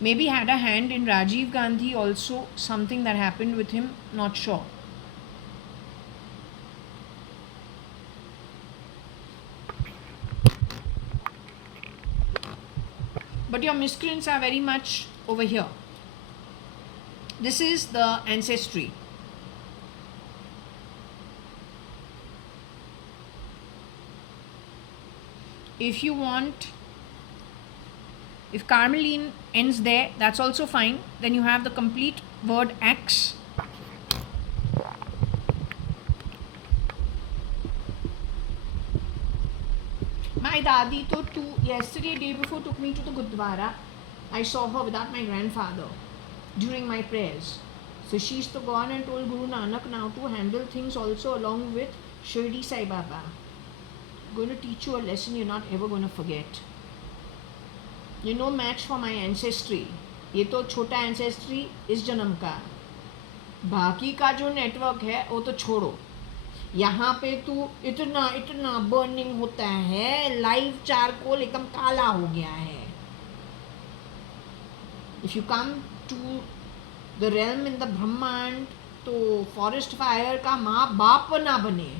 Maybe had a hand in Rajiv Gandhi also, something that happened with him, not sure. But your miscreants are very much over here. This is the ancestry. If you want, if Carmeline ends there, that's also fine. Then you have the complete word X. My Dadi yesterday, day before, took me to the Gurdwara. I saw her without my grandfather during my prayers. So she's to gone and told Guru Nanak now to handle things also along with Shirdi Sai Baba. I'm going to teach you a lesson you're not ever going to forget. You know, match for my ancestry. ये तो छोटा ancestry इस जन्म का. बाकी का जो network है वो तो छोड़ो. यहाँ पे तू इतना इतना बर्निंग होता है, लाइव चारकोल एकदम काला हो गया है. If you come to the realm in the Brahmand, तो फॉरेस्ट फायर का माँ बाप ना बने.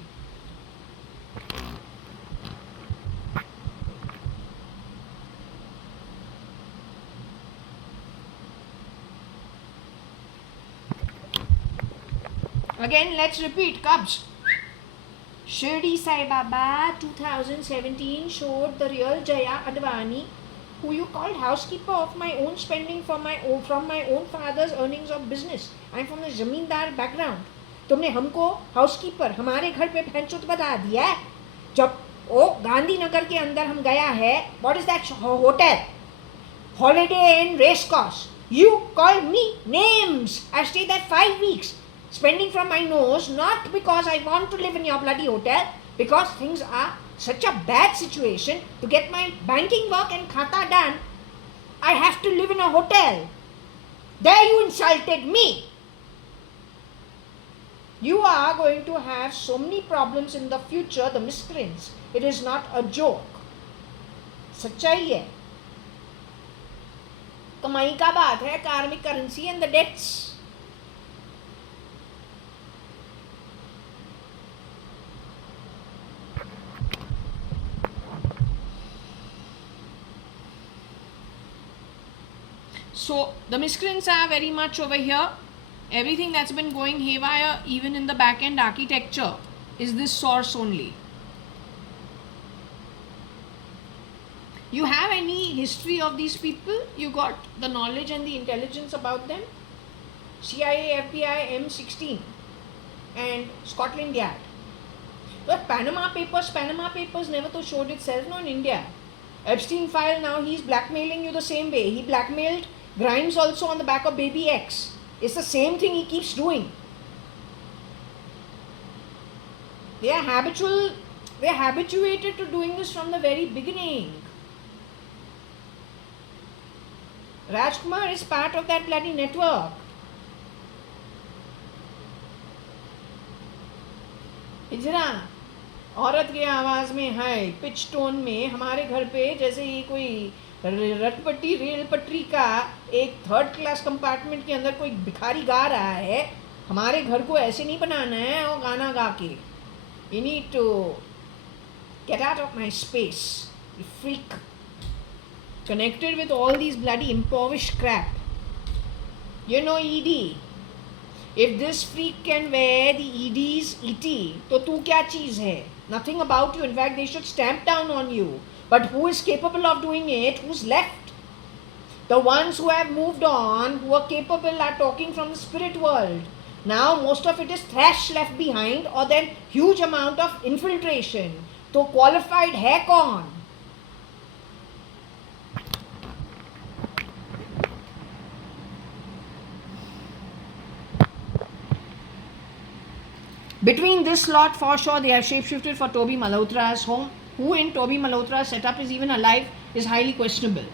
Again, let's repeat, Cubs. Shirdi Sai Baba 2017 showed the real JAYA.ADVANI, who you called housekeeper of my own spending from my own father's earnings of business. I'm from the जमींदार background. तुमने हमको housekeeper हमारे घर पे भैंचोद बता दिया है. जब वो गांधीनगर के अंदर हम गया है, what is that hotel? Holiday Inn Race Course. You called me names. I stayed there 5 weeks. Spending from my nose, not because I want to live in your bloody hotel, because things are such a bad situation. To get my banking work and khata done, I have to live in a hotel. There you insulted me. You are going to have so many problems in the future, the miscreants. It is not a joke. सच्चाई है. कमाई का बात है, karmic currency and the debts. So the miscreants are very much over here. Everything that's been going haywire, even in the back-end architecture, is this source only. You have any history of these people? You got the knowledge and the intelligence about them? CIA, FBI, M16 and Scotland Yard. But Panama Papers never to showed itself no in India. Epstein file, now he's blackmailing you the same way. He blackmailed Grimes also on the back of Baby X. It's the same thing he keeps doing. They are habituated to doing this from the very beginning. Rajkumar is part of that bloody network. इजरा औरत के आवाज़ में है, pitch tone में, हमारे घर पे जैसे ये कोई रटपट्टी रेल पटरी का एक थर्ड क्लास कंपार्टमेंट के अंदर कोई भिखारी गा रहा है. हमारे घर को ऐसे नहीं बनाना है और गाना गा के. You need to get out of my space, you freak. Connected with all these bloody impoverished crap. You know ED. If this freak can wear the ED's ET, तो तू क्या चीज़ है? Nothing about you. In fact, they should stamp down on you. But who is capable of doing it? Who's left? The ones who have moved on, who are capable, are talking from the spirit world. Now, most of it is trash left behind, or then huge amount of infiltration. तो qualified है कौन? Between this lot, for sure, they have shapeshifted for Toby Malhotra's home. Who in Toby Malhotra's setup is even alive is highly questionable.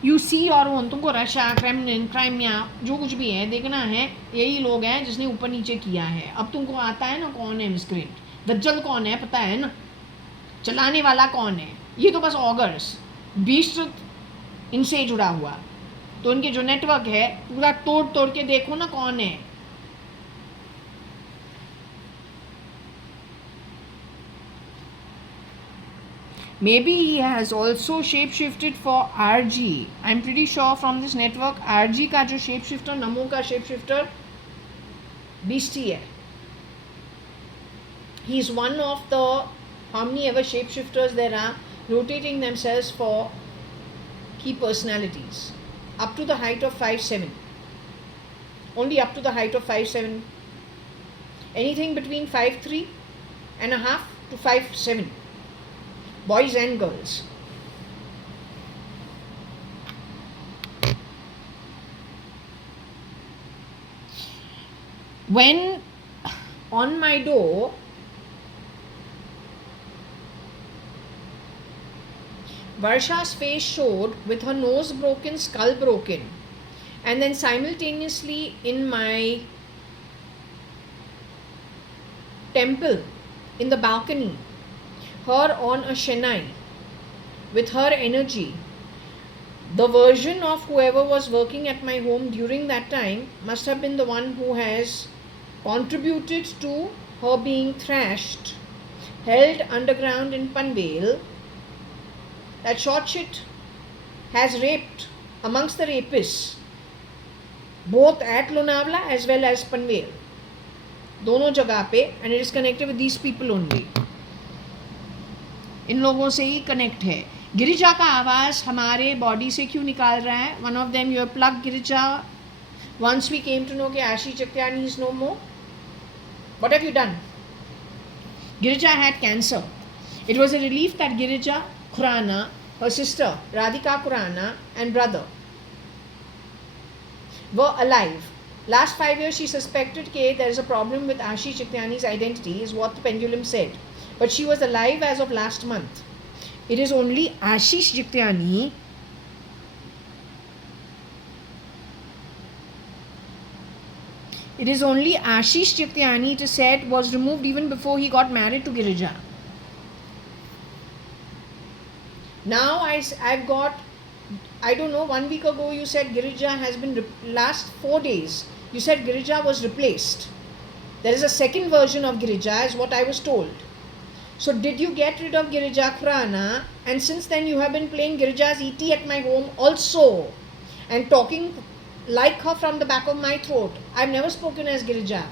You see और उन तुमको Russia Kremlin Crimea जो कुछ भी है देखना है, यही लोग हैं जिसने ऊपर नीचे किया है. अब तुमको आता है ना कौन है मिसक्रेंट, दज्जल कौन है पता है ना, चलाने वाला कौन है. ये तो बस ऑगर्स बीस्ट इनसे जुड़ा हुआ, तो उनके जो नेटवर्क है पूरा तोड़ तोड़ के देखो ना कौन है. Maybe he has also shapeshifted for RG. I'm pretty sure from this network RG का जो shapeshifter, नमो का shapeshifter beastie है. He's one of the how many ever shapeshifters there are rotating themselves for key personalities up to the height of 5'7". Only up to the height of 5'7". Anything between 5'3" and a half to 5'7". Boys and girls. When on my door, Varsha's face showed with her nose broken, skull broken, and then simultaneously in my temple, in the balcony, her on a Chennai with her energy. The version of whoever was working at my home during that time must have been the one who has contributed to her being thrashed, held underground in Panvel. That short shit has raped amongst the rapists, both at Lonavala as well as Panvel. दोनों जगह पे, and it is connected with these people only. इन लोगों से ही connect है. गिरिजा का आवाज़ हमारे body से क्यों निकाल रहा है? One of them you have plug Girija. Once we came to know कि Ashi Chakyani is no more. What have you done? Girija had cancer. It was a relief that Girija Khurana, her sister Radhika Khurana and brother were alive. Last 5 years she suspected that there is a problem with Ashi Chityani's identity is what the pendulum said. But she was alive as of last month. It is only Ashish Jityani it is said was removed even before he got married to Girija. Now I've got, I don't know, 1 week ago you said Girija has been, last 4 days, you said Girija was replaced. There is a second version of Girija is what I was told. So did you get rid of Girija Khurana, and since then you have been playing Girija's ET at my home also and talking like her from the back of my throat. I've never spoken as Girija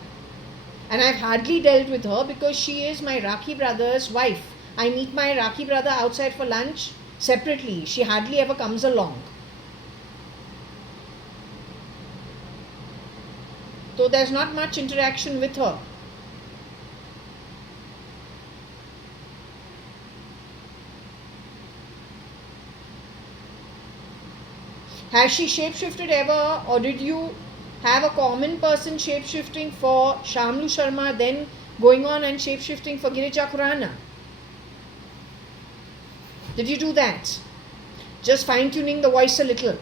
and I've hardly dealt with her because she is my Rakhi brother's wife. I meet my Rakhi brother outside for lunch separately. She hardly ever comes along. So there's not much interaction with her. Has she shapeshifted ever, or did you have a common person shapeshifting for Shamlu Sharma, then going on and shapeshifting for Girija Khurana? Did you do that? Just fine-tuning the voice a little.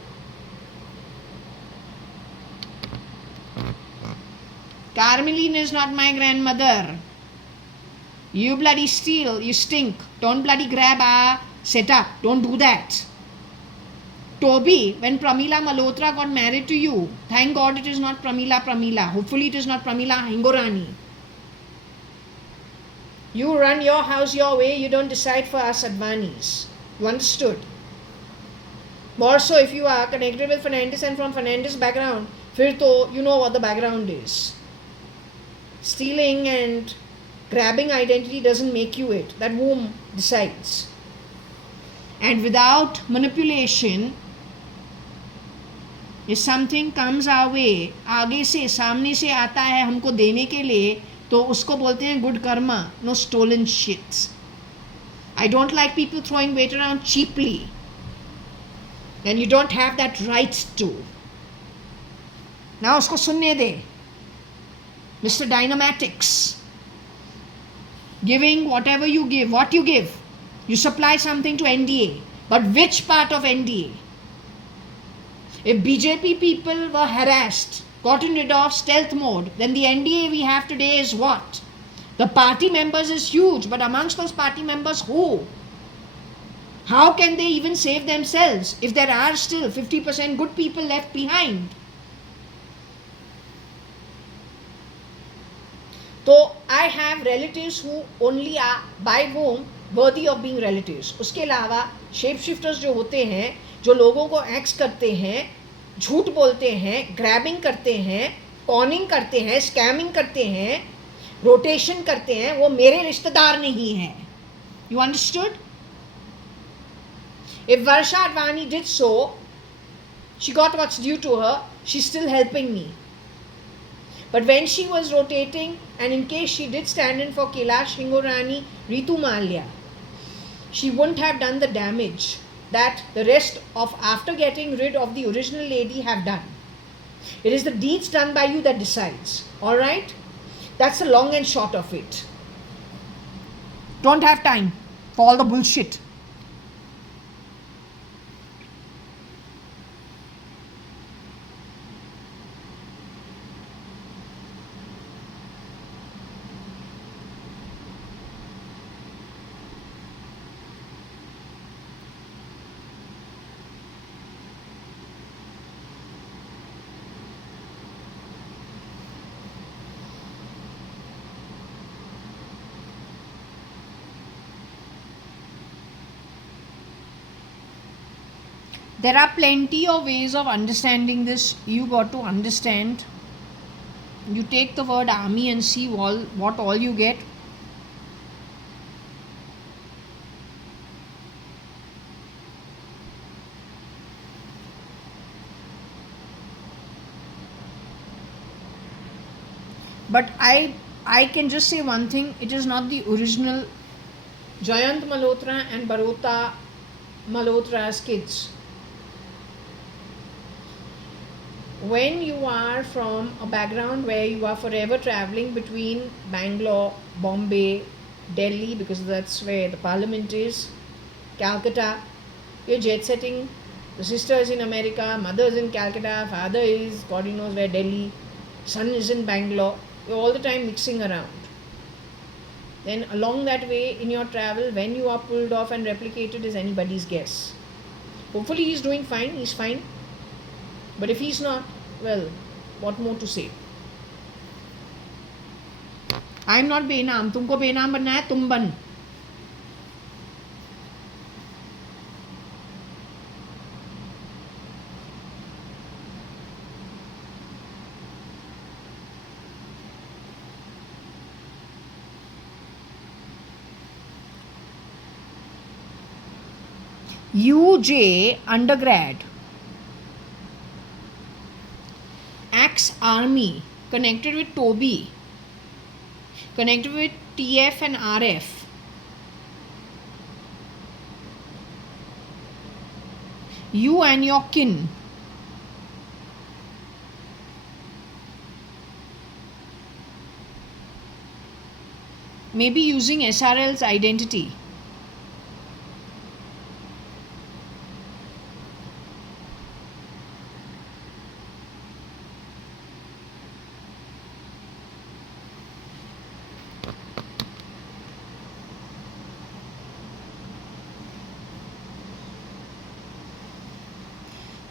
Carmeline is not my grandmother. You bloody steal, you stink. Don't bloody grab our setup. Don't do that. Toby, when Pramila Malhotra got married to you, thank God it is not Pramila. Hopefully it is not Pramila Hingorani. You run your house your way, you don't decide for us Advanis. You understood? More so if you are connected with Fernandez and from Fernandez background, फिर तो you know what the background is. Stealing and grabbing identity doesn't make you it. That womb decides. And without manipulation, if something comes our way, आगे से सामने से आता है हमको देने के लिए, तो उसको बोलते हैं good karma, no stolen shit. I don't like people throwing weight around cheaply. And you don't have that right to. Now उसको सुनने दे. Mr. Dynamatics. Giving whatever you give, what you give. You supply something to NDA. But which part of NDA? If BJP people were harassed, gotten rid of stealth mode, then the NDA we have today is what? The party members is huge, but amongst those party members, who? How can they even save themselves if there are still 50% good people left behind? So I have relatives who only are by whom worthy of being relatives. उसके अलावा shape shifters जो होते हैं, जो लोगों को x करते हैं, झूठ बोलते हैं, ग्रैबिंग करते हैं, कॉनिंग करते हैं, स्कैमिंग करते हैं, रोटेशन करते हैं, वो मेरे रिश्तेदार नहीं हैं. You understood? If Varsha Advani did so, she got what's due to her. She's still helping me. But when she was rotating, and in case she did stand in for Kailash Hingorani, Ritu Malya, she wouldn't have done the damage that the rest of after getting rid of the original lady have done. It is the deeds done by you that decides. Alright? That's the long and short of it. Don't have time for all the bullshit. There are plenty of ways of understanding this. You got to understand. You take the word army and see what all you get. But I can just say one thing. It is not the original Jayant Malhotra and Barota Malhotra's kids. When you are from a background where you are forever traveling between Bangalore, Bombay, Delhi, because that's where the parliament is, Calcutta, you're jet setting, the sister is in America, mother is in Calcutta, father is God knows where, Delhi, son is in Bangalore, you're all the time mixing around. Then along that way in your travel, when you are pulled off and replicated is anybody's guess. Hopefully he's doing fine, he's fine. But if he's not, well, what more to say? I'm not बेनाम. तुमको बेनाम बनना है, तुम बन. UJ undergrad. Army connected with Toby, connected with TF and RF. You and your kin Maybe using SRL's identity.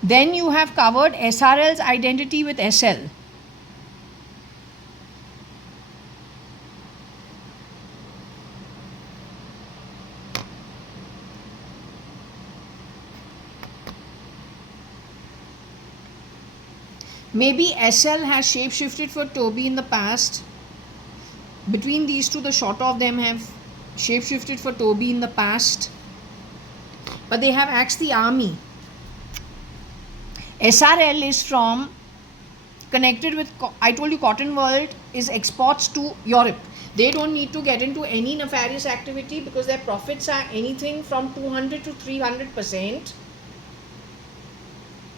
Then you have covered SRL's identity with SL. Maybe SL has shapeshifted for Toby in the past. Between these two, the short of them have shapeshifted for Toby in the past. But they have axed the army. SRL is from, connected with, I told you Cotton World is exports to Europe. They don't need to get into any nefarious activity because their profits are anything from 200 to 300%.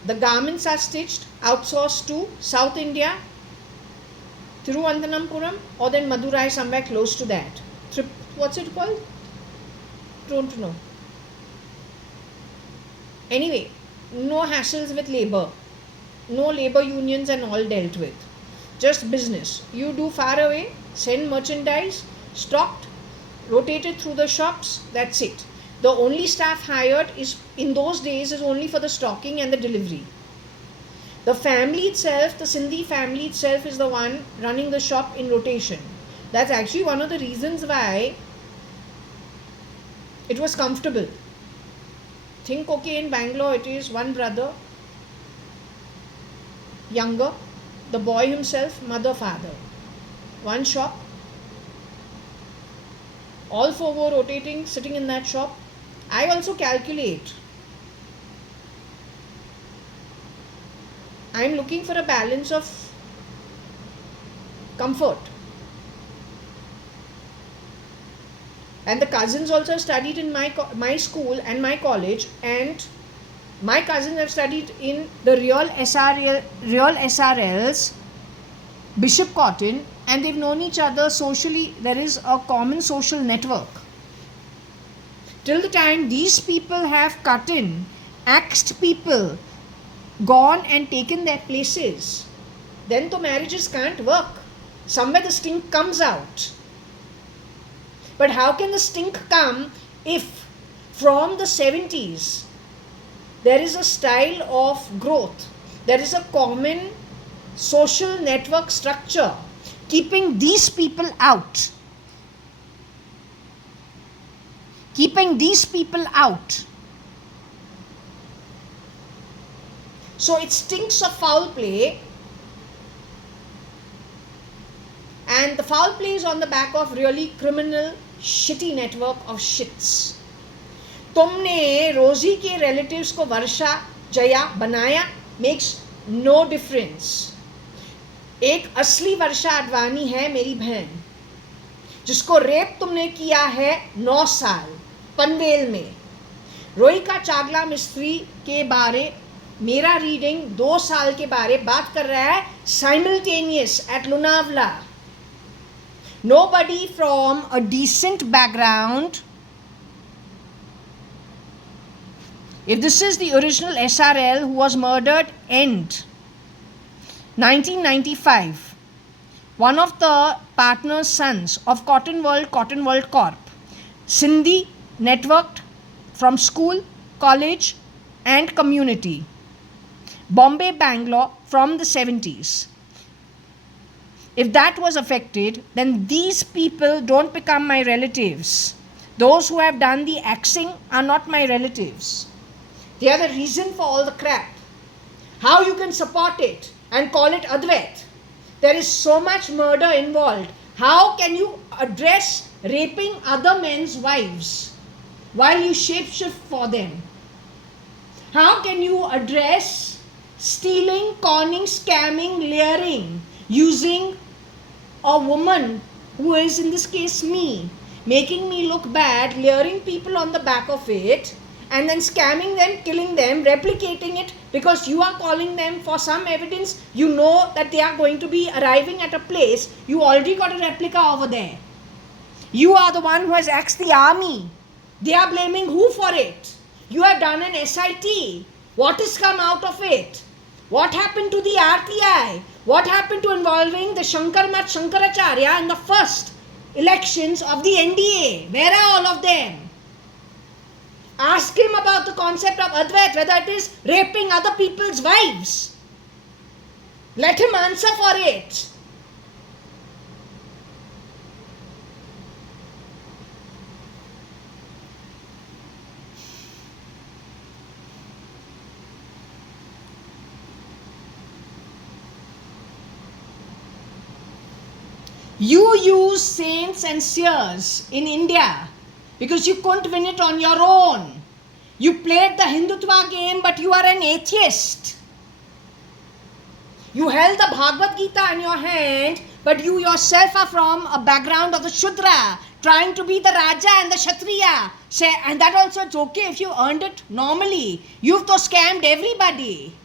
The garments are stitched, outsourced to South India, Thiruvananthapuram, or then Madurai, somewhere close to that. What's it called? Don't know. Anyway, no hassles with labor. No labor unions and all dealt with. Just business. You do far away, send merchandise, stocked, rotated through the shops, that's it. The only staff hired is in those days is only for the stocking and the delivery. The family itself, the Sindhi family itself is the one running the shop in rotation. That's actually one of the reasons why it was comfortable. Think, okay, in Bangalore it is one brother, younger, the boy himself, mother, father. One shop. All four were rotating, sitting in that shop. I also calculate. I am looking for a balance of comfort. And the cousins also studied in my school and my college, and my cousins have studied in the real SRLs, Bishop Cotton, and they've known each other socially. There is a common social network. Till the time these people have cut in, axed people, gone and taken their places, then the marriages can't work. Somewhere the stink comes out. But how can the stink come if from the 70s there is a style of growth, there is a common social network structure keeping these people out? Keeping these people out. So it stinks of foul play, and the foul play is on the back of really criminal, shitty network of shits. तुमने रोजी के relatives को वर्षा जया बनाया, makes no difference. एक असली वर्षा आडवाणी है मेरी बहन, जिसको रेप तुमने किया है 9 साल पनवेल में. रोहिका चावला मिस्त्री के बारे मेरा रीडिंग 2 साल के बारे बात कर रहा है simultaneous at Lonavala. Nobody from a decent background, if this is the original SRL who was murdered end 1995, one of the partners' sons of Cotton World Corp, Sindhi networked from school, college and community. Bombay, Bangalore from the 70s. If that was affected, then these people don't become my relatives. Those who have done the axing are not my relatives. They are the reason for all the crap. How you can support it and call it Advait? There is so much murder involved. How can you address raping other men's wives while you shapeshift for them? How can you address stealing, conning, scamming, leering, using a woman who is in this case me, making me look bad, leering people on the back of it, and then scamming them, killing them, replicating it because you are calling them for some evidence. You know that they are going to be arriving at a place. You already got a replica over there. You are the one who has axed the army. They are blaming who for it? You have done an SIT. What has come out of it? What happened to the RTI? What happened to involving the Shankarmat Shankaracharya in the first elections of the NDA? Where are all of them? Ask him about the concept of Advait, whether it is raping other people's wives. Let him answer for it. You use saints and seers in India because you couldn't win it on your own. You played the Hindutva game, but you are an atheist. You held the Bhagavad Gita in your hand, but you yourself are from a background of the Shudra, trying to be the Raja and the Kshatriya. And that also it's okay if you earned it normally. You've though scammed everybody.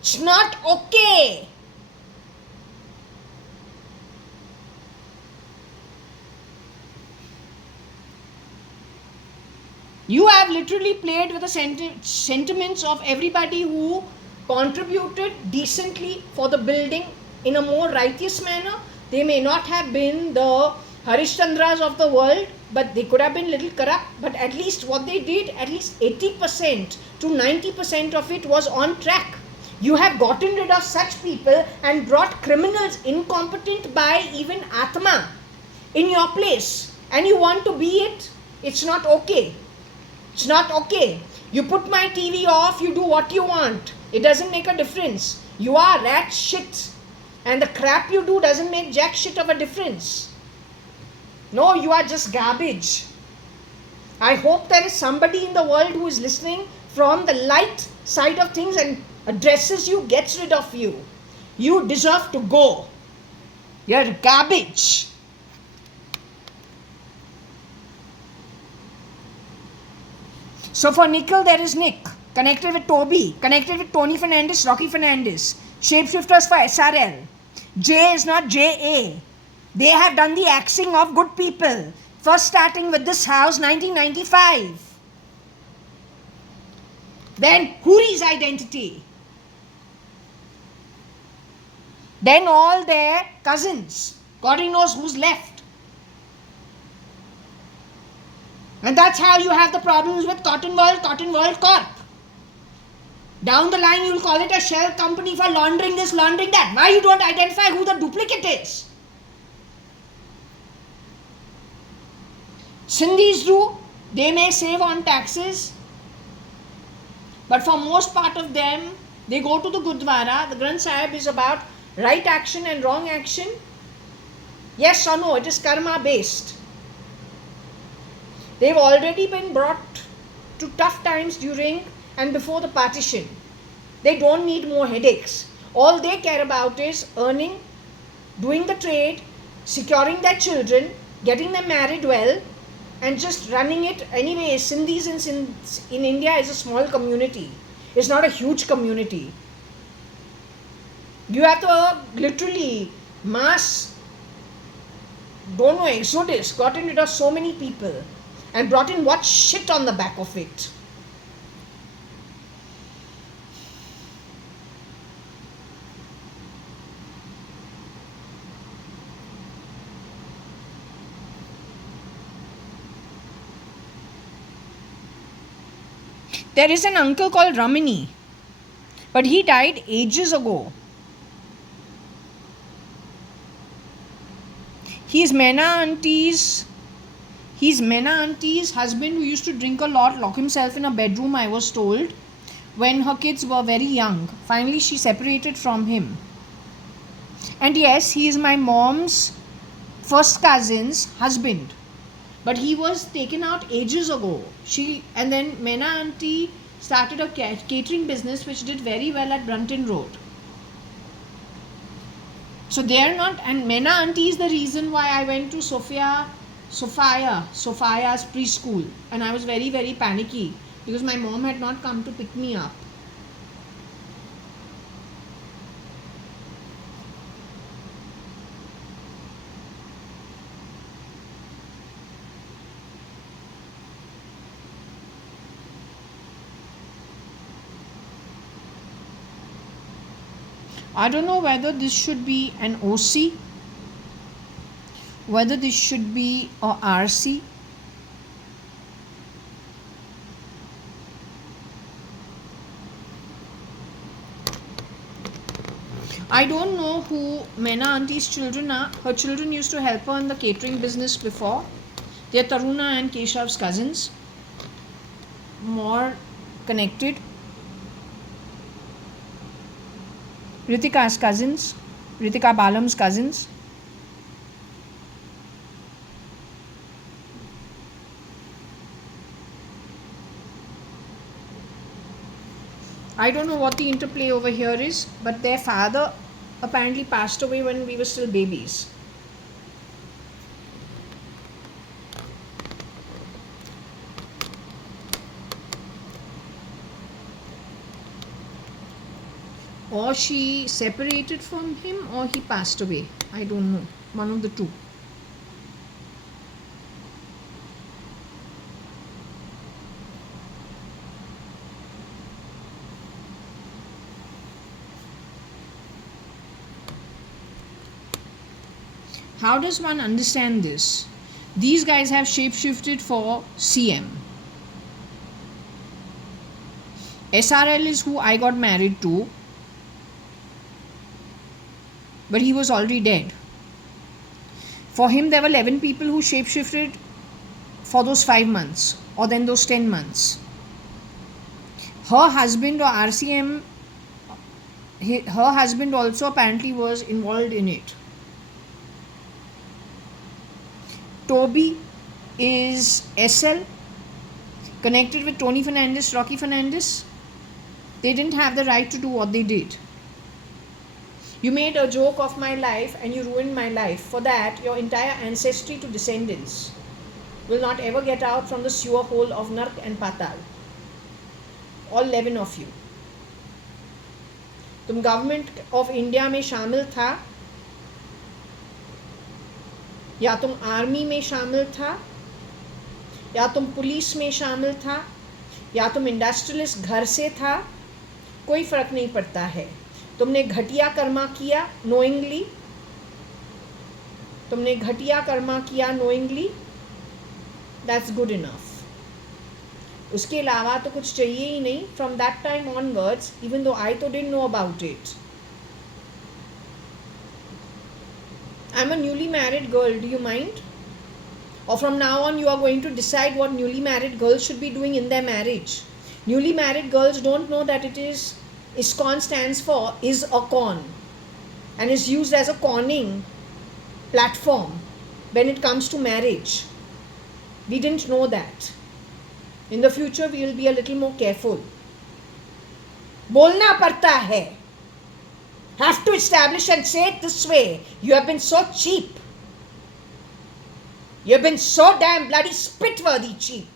It's not okay. You have literally played with the sentiments of everybody who contributed decently for the building in a more righteous manner. They may not have been the Harishchandras of the world, but they could have been little corrupt. But at least what they did, at least 80% to 90% of it was on track. You have gotten rid of such people and brought criminals incompetent by even Atma in your place. And you want to be it? It's not okay. It's not okay. You put my TV off, you do what you want. It doesn't make a difference. You are rat shit. And the crap you do doesn't make jack shit of a difference. No, you are just garbage. I hope there is somebody in the world who is listening from the light side of things and addresses you, gets rid of you. You deserve to go. You're garbage. So for Nickel, there is Nick, connected with Toby, connected with Tony Fernandez, Rocky Fernandez. Shapeshifters for SRL. J is not JA. They have done the axing of good people. First starting with this house, 1995. Then Huri's identity. Then all their cousins. God knows who's left. And that's how you have the problems with Cotton World Corp. Down the line, you'll call it a shell company for laundering this, laundering that. Why you don't identify who the duplicate is? Sindhis do. They may save on taxes. But for most part of them, they go to the Gurdwara. The Granth Sahib is about right action and wrong action. Yes or no, it is karma based. They've already been brought to tough times during and before the partition. They don't need more headaches. All they care about is earning, doing the trade, securing their children, getting them married well, and just running it. Anyway, Sindhis in India is a small community. It's not a huge community. You have to literally mass, exodus, gotten rid of so many people. And brought in what shit on the back of it. There is an uncle called Ramani, but he died ages ago. He's Mena Auntie's husband, who used to drink a lot, lock himself in a bedroom, I was told, when her kids were very young. Finally, she separated from him. And yes, he is my mom's first cousin's husband. But he was taken out ages ago. And then Mena Auntie started a catering business which did very well at Brunton Road. So they are not, and Mena Auntie is the reason why I went to Sophia's preschool, and I was very, very panicky because my mom had not come to pick me up. I don't know whether this should be an OC, whether this should be a RC. I don't know who Mena auntie's children are. Her children used to help her in the catering business before. They're Taruna and Keshav's cousins. More connected. Ritika's cousins. Ritika Balam's cousins. I don't know what the interplay over here is, but their father apparently passed away when we were still babies. Or she separated from him, or he passed away. I don't know. One of the two. How does one understand this? These guys have shapeshifted for CM. SRL is who I got married to, but he was already dead. For him, there were 11 people who shapeshifted for those 5 months, or then those 10 months. Her husband, or RCM, her husband also apparently was involved in it. Toby is SL, connected with Tony Fernandez, Rocky Fernandez. They didn't have the right to do what they did. You made a joke of my life and you ruined my life. For that, your entire ancestry to descendants will not ever get out from the sewer hole of Nark and Patal. All 11 of you. तुम government of India में शामिल था, या तुम army में शामिल था, या तुम पुलिस में शामिल था, या तुम इंडस्ट्रियलिस्ट घर से था, कोई फ़र्क नहीं पड़ता है. तुमने घटिया कर्मा किया नोइंगली, तुमने घटिया कर्मा किया नोइंगली, दैट्स गुड इनफ. उसके अलावा तो कुछ चाहिए ही नहीं. From that time onwards, even though I तो didn't know about it. I'm a newly married girl, do you mind? Or from now on you are going to decide what newly married girls should be doing in their marriage. Newly married girls don't know that ISKCON stands for is a con, and is used as a conning platform when it comes to marriage. We didn't know that. In the future we will be a little more careful. बोलना पड़ता है. Have to establish and say it this way. You have been so cheap. You have been so damn bloody spit-worthy cheap.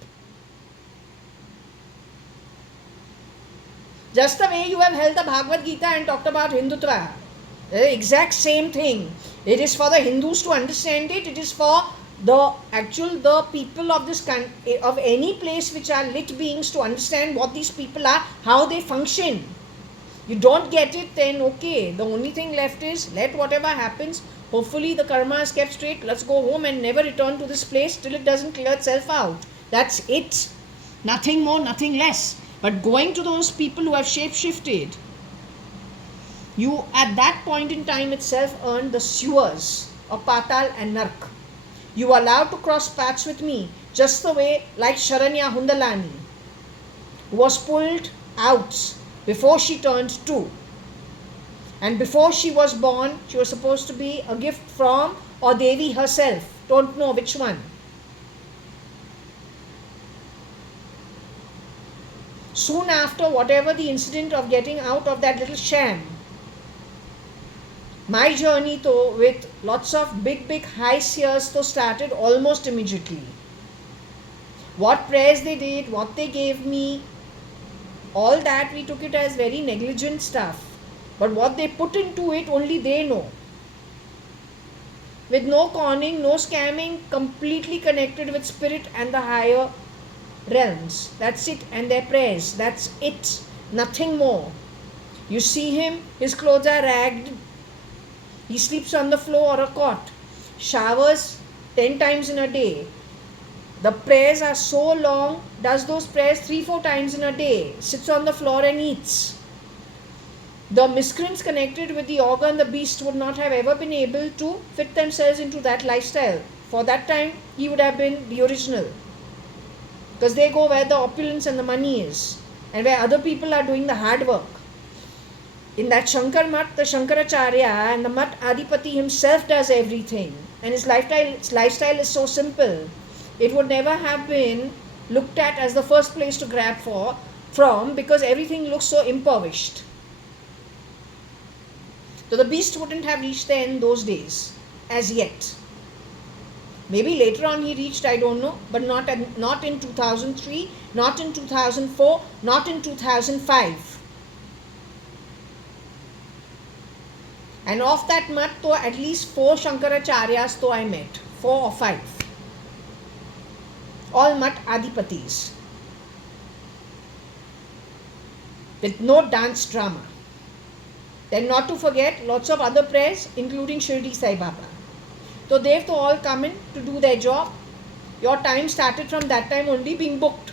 Just the way you have held the Bhagavad Gita and talked about Hindutva. The exact same thing. It is for the Hindus to understand it. It is for the people of this of any place which are lit beings to understand what these people are, how they function. You don't get it, then okay. The only thing left is let whatever happens. Hopefully the karma is kept straight. Let's go home and never return to this place till it doesn't clear itself out. That's it. Nothing more, nothing less. But going to those people who have shape-shifted, you at that point in time itself earned the sewers of Patal and Nark. You were allowed to cross paths with me, just the way like Sharanya Hundalani, who was pulled out before she turned 2. And before she was born, she was supposed to be a gift from or Devi herself. Don't know which one. Soon after, whatever the incident of getting out of that little sham, my journey though with lots of big high seers though started almost immediately. What prayers they did, what they gave me, all that we took it as very negligent stuff. But what they put into it, only they know. With no conning, no scamming, completely connected with spirit and the higher realms. That's it. And their prayers. That's it. Nothing more. You see him, his clothes are ragged. He sleeps on the floor or a cot. Showers 10 times in a day. The prayers are so long, does those prayers 3-4 times in a day. Sits on the floor and eats. The miscreants connected with the ogre and the beast would not have ever been able to fit themselves into that lifestyle. For that time, he would have been the original. Because they go where the opulence and the money is, and where other people are doing the hard work. In that Shankar Mat, the Shankaracharya and the Mat Adipati himself does everything. And his lifestyle is so simple. It would never have been looked at as the first place to grab from, because everything looks so impoverished. So the beast wouldn't have reached there in those days as yet. Maybe later on he reached, I don't know, but not in 2003, not in 2004, not in 2005. And of that mat, though, at least 4 Shankaracharyas though I met, 4 or 5. All mat Adipatis. With no dance drama. Then not to forget, lots of other prayers, including Shirdi Sai Baba. So they've to all come in to do their job. Your time started from that time only being booked.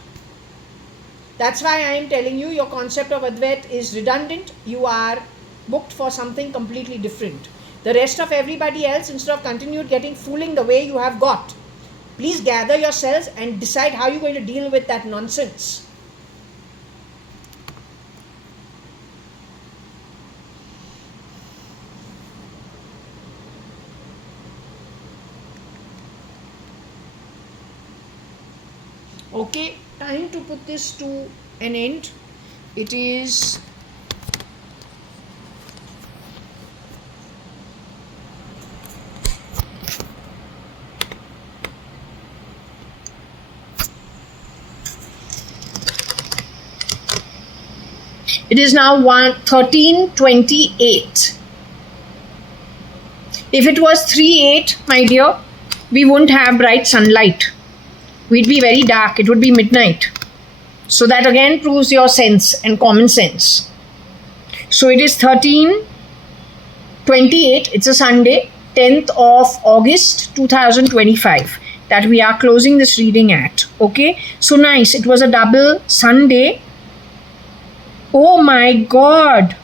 That's why I am telling you, your concept of Advait is redundant. You are booked for something completely different. The rest of everybody else, instead of continued getting fooling the way you have got, please gather yourselves and decide how you're going to deal with that nonsense. Okay, time to put this to an end. It is now 13:28. If it was 3:08, my dear, we wouldn't have bright sunlight. We'd be very dark. It would be midnight. So that again proves your sense and common sense. So it is 13:28. It's a Sunday, 10th of August 2025 that we are closing this reading at. Okay. So nice. It was a double Sunday. Oh my God.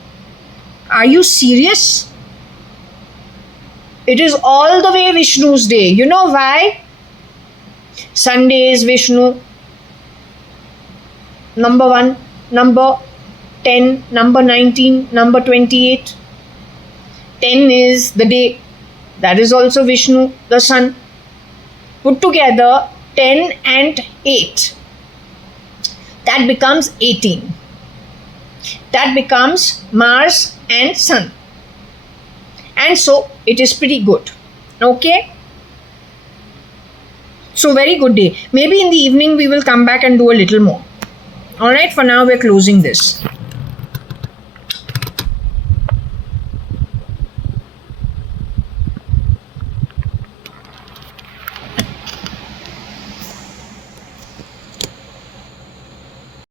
Are you serious? It is all the way Vishnu's day. You know why? Sunday is Vishnu. Number 1, number 10, number 19, number 28. 10 is the day. That is also Vishnu, the sun. Put together 10 and 8. That becomes 18. That becomes Mars and Sun. And so it is pretty good. Okay. So very good day. Maybe in the evening we will come back and do a little more. Alright, for now we're closing this.